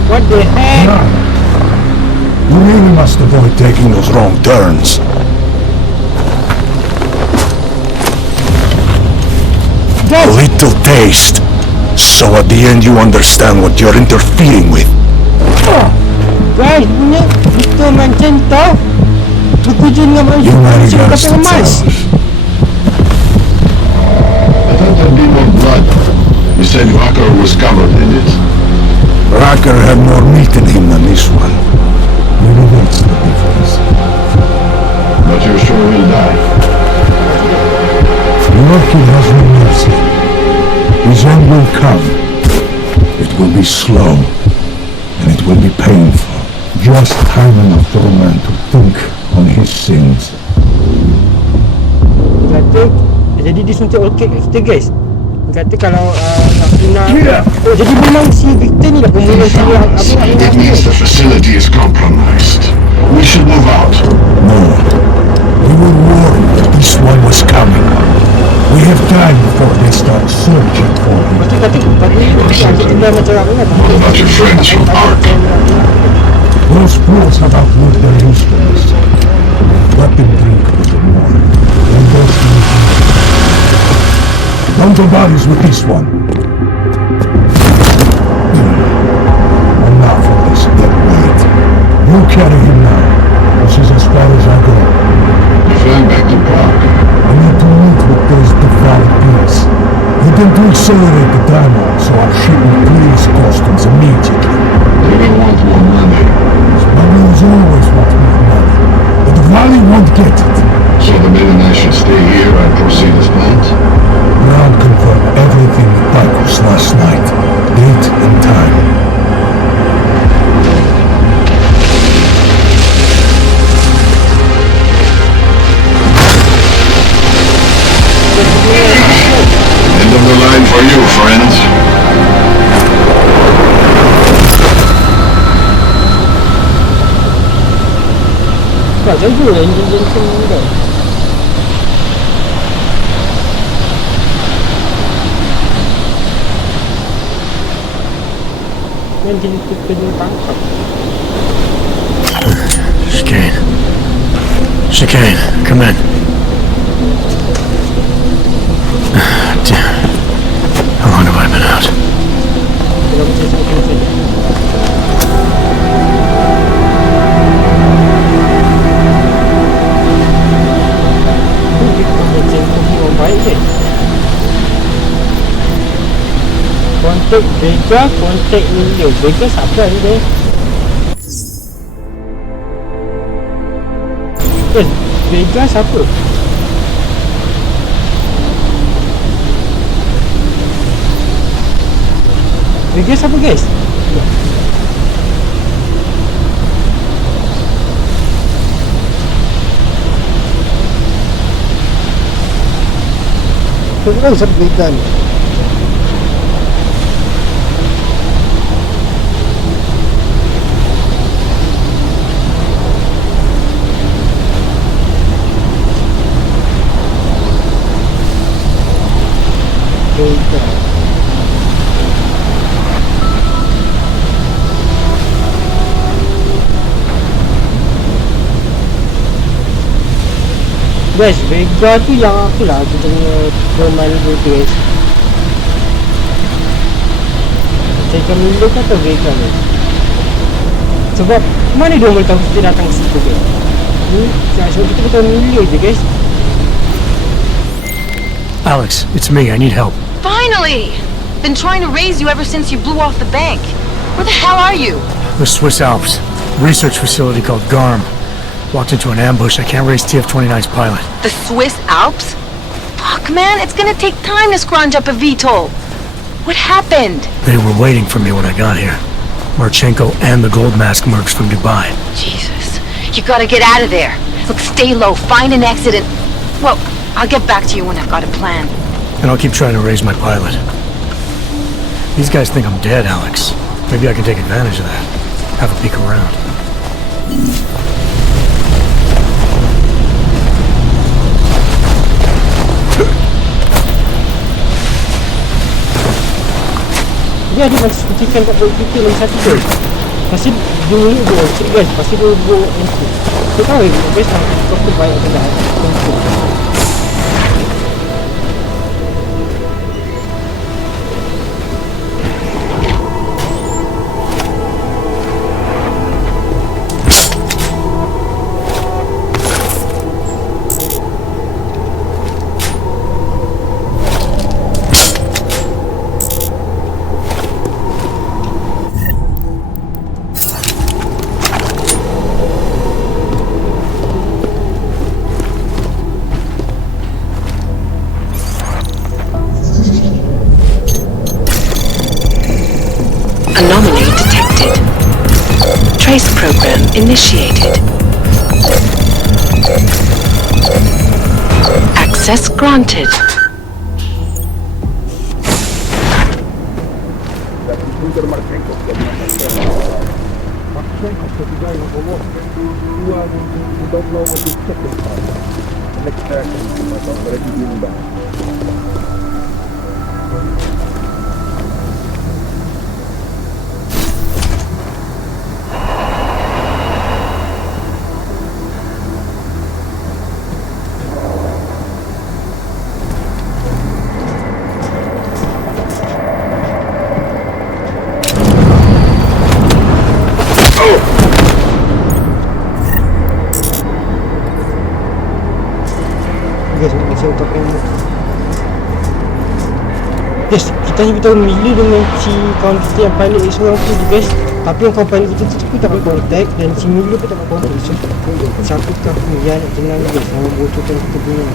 What the heck? You really must avoid taking those wrong turns. A little taste, so at the end you understand what you're interfering with. Guys, punya kita macam tu. Bekerja dengan manusia pakai emas. I thought there'd be more blood. You said Walker was covered in it. Racker had more meat in him than this one. Maybe that's the difference. But you're sure he'll die? Your kid has no mercy. His end will come. It will be slow, and it will be painful. Just time enough for a man to think on his sins. Kata, jadi disuntik orchid kat kita guys. Kata kalau nak guna. Oh, jadi memang si Victor ni lah pembunuh si It means the facility is compromised. We should move out. No. We were warned that this one was coming. We have time before they start searching for him. What about your friends from Ark? Those fools have outlived their usefulness. Let them drink a little more. And those Don't go bodies with this one. Enough of this dead weight. accelerate the diamond so our ship will clear its customs immediately. They're gonna want more money. Smugglers always want more money, but the valley won't get it. So the men and I should stay here and proceed as planned? Brown confirmed everything with Bacchus last night. Date and time. End of the line for you, friends. Macam tu engine semua dah. Dan kita kena tangkap. Chicane. Chicane, come in. Damn. How long have I been out? Kontak Vega, kontak India. Vega siapa ni dia? Vega siapa? Vega siapa guys? Kau tahu siapa Vega ni? Guys, Vega tu yang aku lah kita punya teman dia tu guys. Saya Camilo kan atau Vega ni? Sebab mana dia boleh tahu kita datang ke situ guys? Sebab kita betul Camilo je guys. Alex, it's me. I need help. Finally! Been trying to raise you ever since you blew off the bank. Where the hell are you? The Swiss Alps. Research facility called GARM. Walked into an ambush. I can't raise TF-29's pilot. The Swiss Alps? Fuck, man, it's gonna take time to scrounge up a VTOL. What happened? They were waiting for me when I got here. Marchenko and the Gold Mask mercs from Dubai. Jesus. You gotta get out of there. Look, stay low, find an exit and... Well, I'll get back to you when I've got a plan. And I'll keep trying to raise my pilot. These guys think I'm dead, Alex. Maybe I can take advantage of that. Have a peek around. Dia ada masih kutikan kat kita lagi satu tu. Pasti dia mulut dia cik guys. Pasti dia buat entry. Saya tahu guys nak aku baik ke tak. Anomaly detected. Trace program initiated. Access granted. Guys, kita ni beritahu Mila dengan si kawan kita yang pilot seorang tu guys. Tapi yang kawan pilot kita tu tak dapat contact dan si Mila pun tak dapat contact. So, siapakah yang nak tenang ni guys, yang membocorkan kita punya.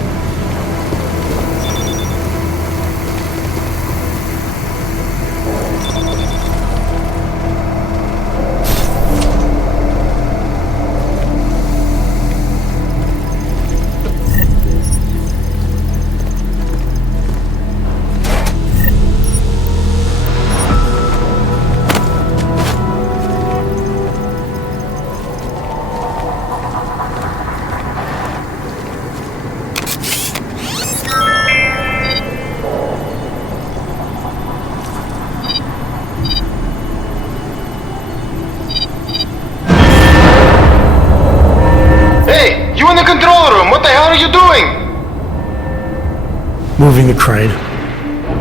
Moving the crane.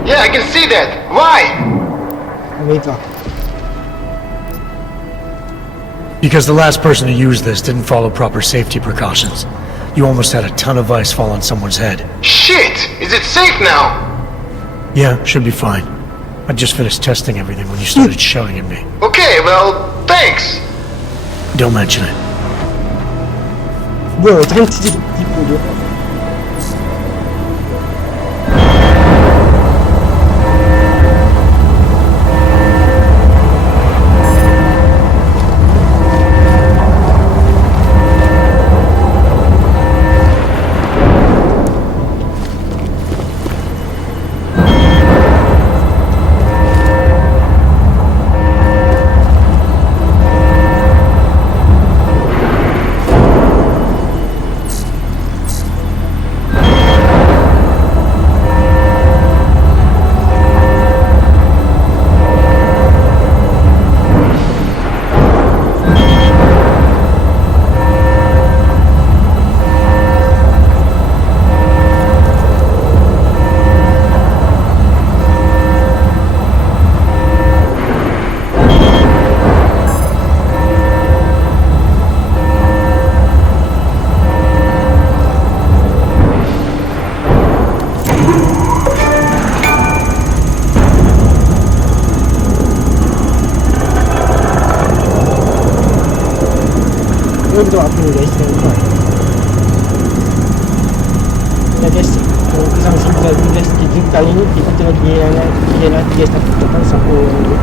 Yeah, I can see that. Why? Because the last person to use this didn't follow proper safety precautions. You almost had a ton of ice fall on someone's head. Shit! Is it safe now? Yeah, should be fine. I just finished testing everything when you started shouting at me. Okay, well, thanks. Don't mention it. Bro, jangan tipu dia. Kita buat apa ni guys, jangan lupa. Ya guys, sampai sini dulu guys. Kita kali ni kita lagi Dikhianati guys, tapi kita tahu siapa yang ni.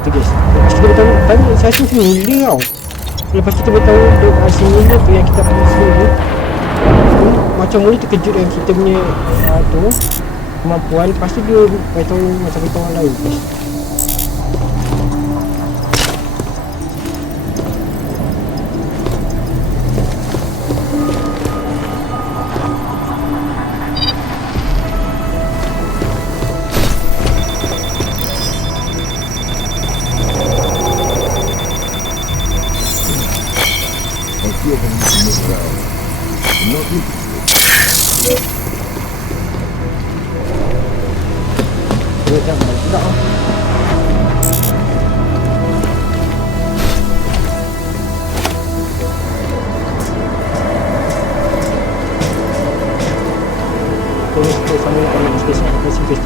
Kita guys, kita beritahu tadi saya rasa macam Mila tau. Lepas kita beritahu si Mila tu yang kita punya slow tu, macam Mula terkejut dengan kita punya tu kemampuan. Lepas tu dia beritahu macam beritahu orang lain guys. Terus sambil kalau stesen kita simpan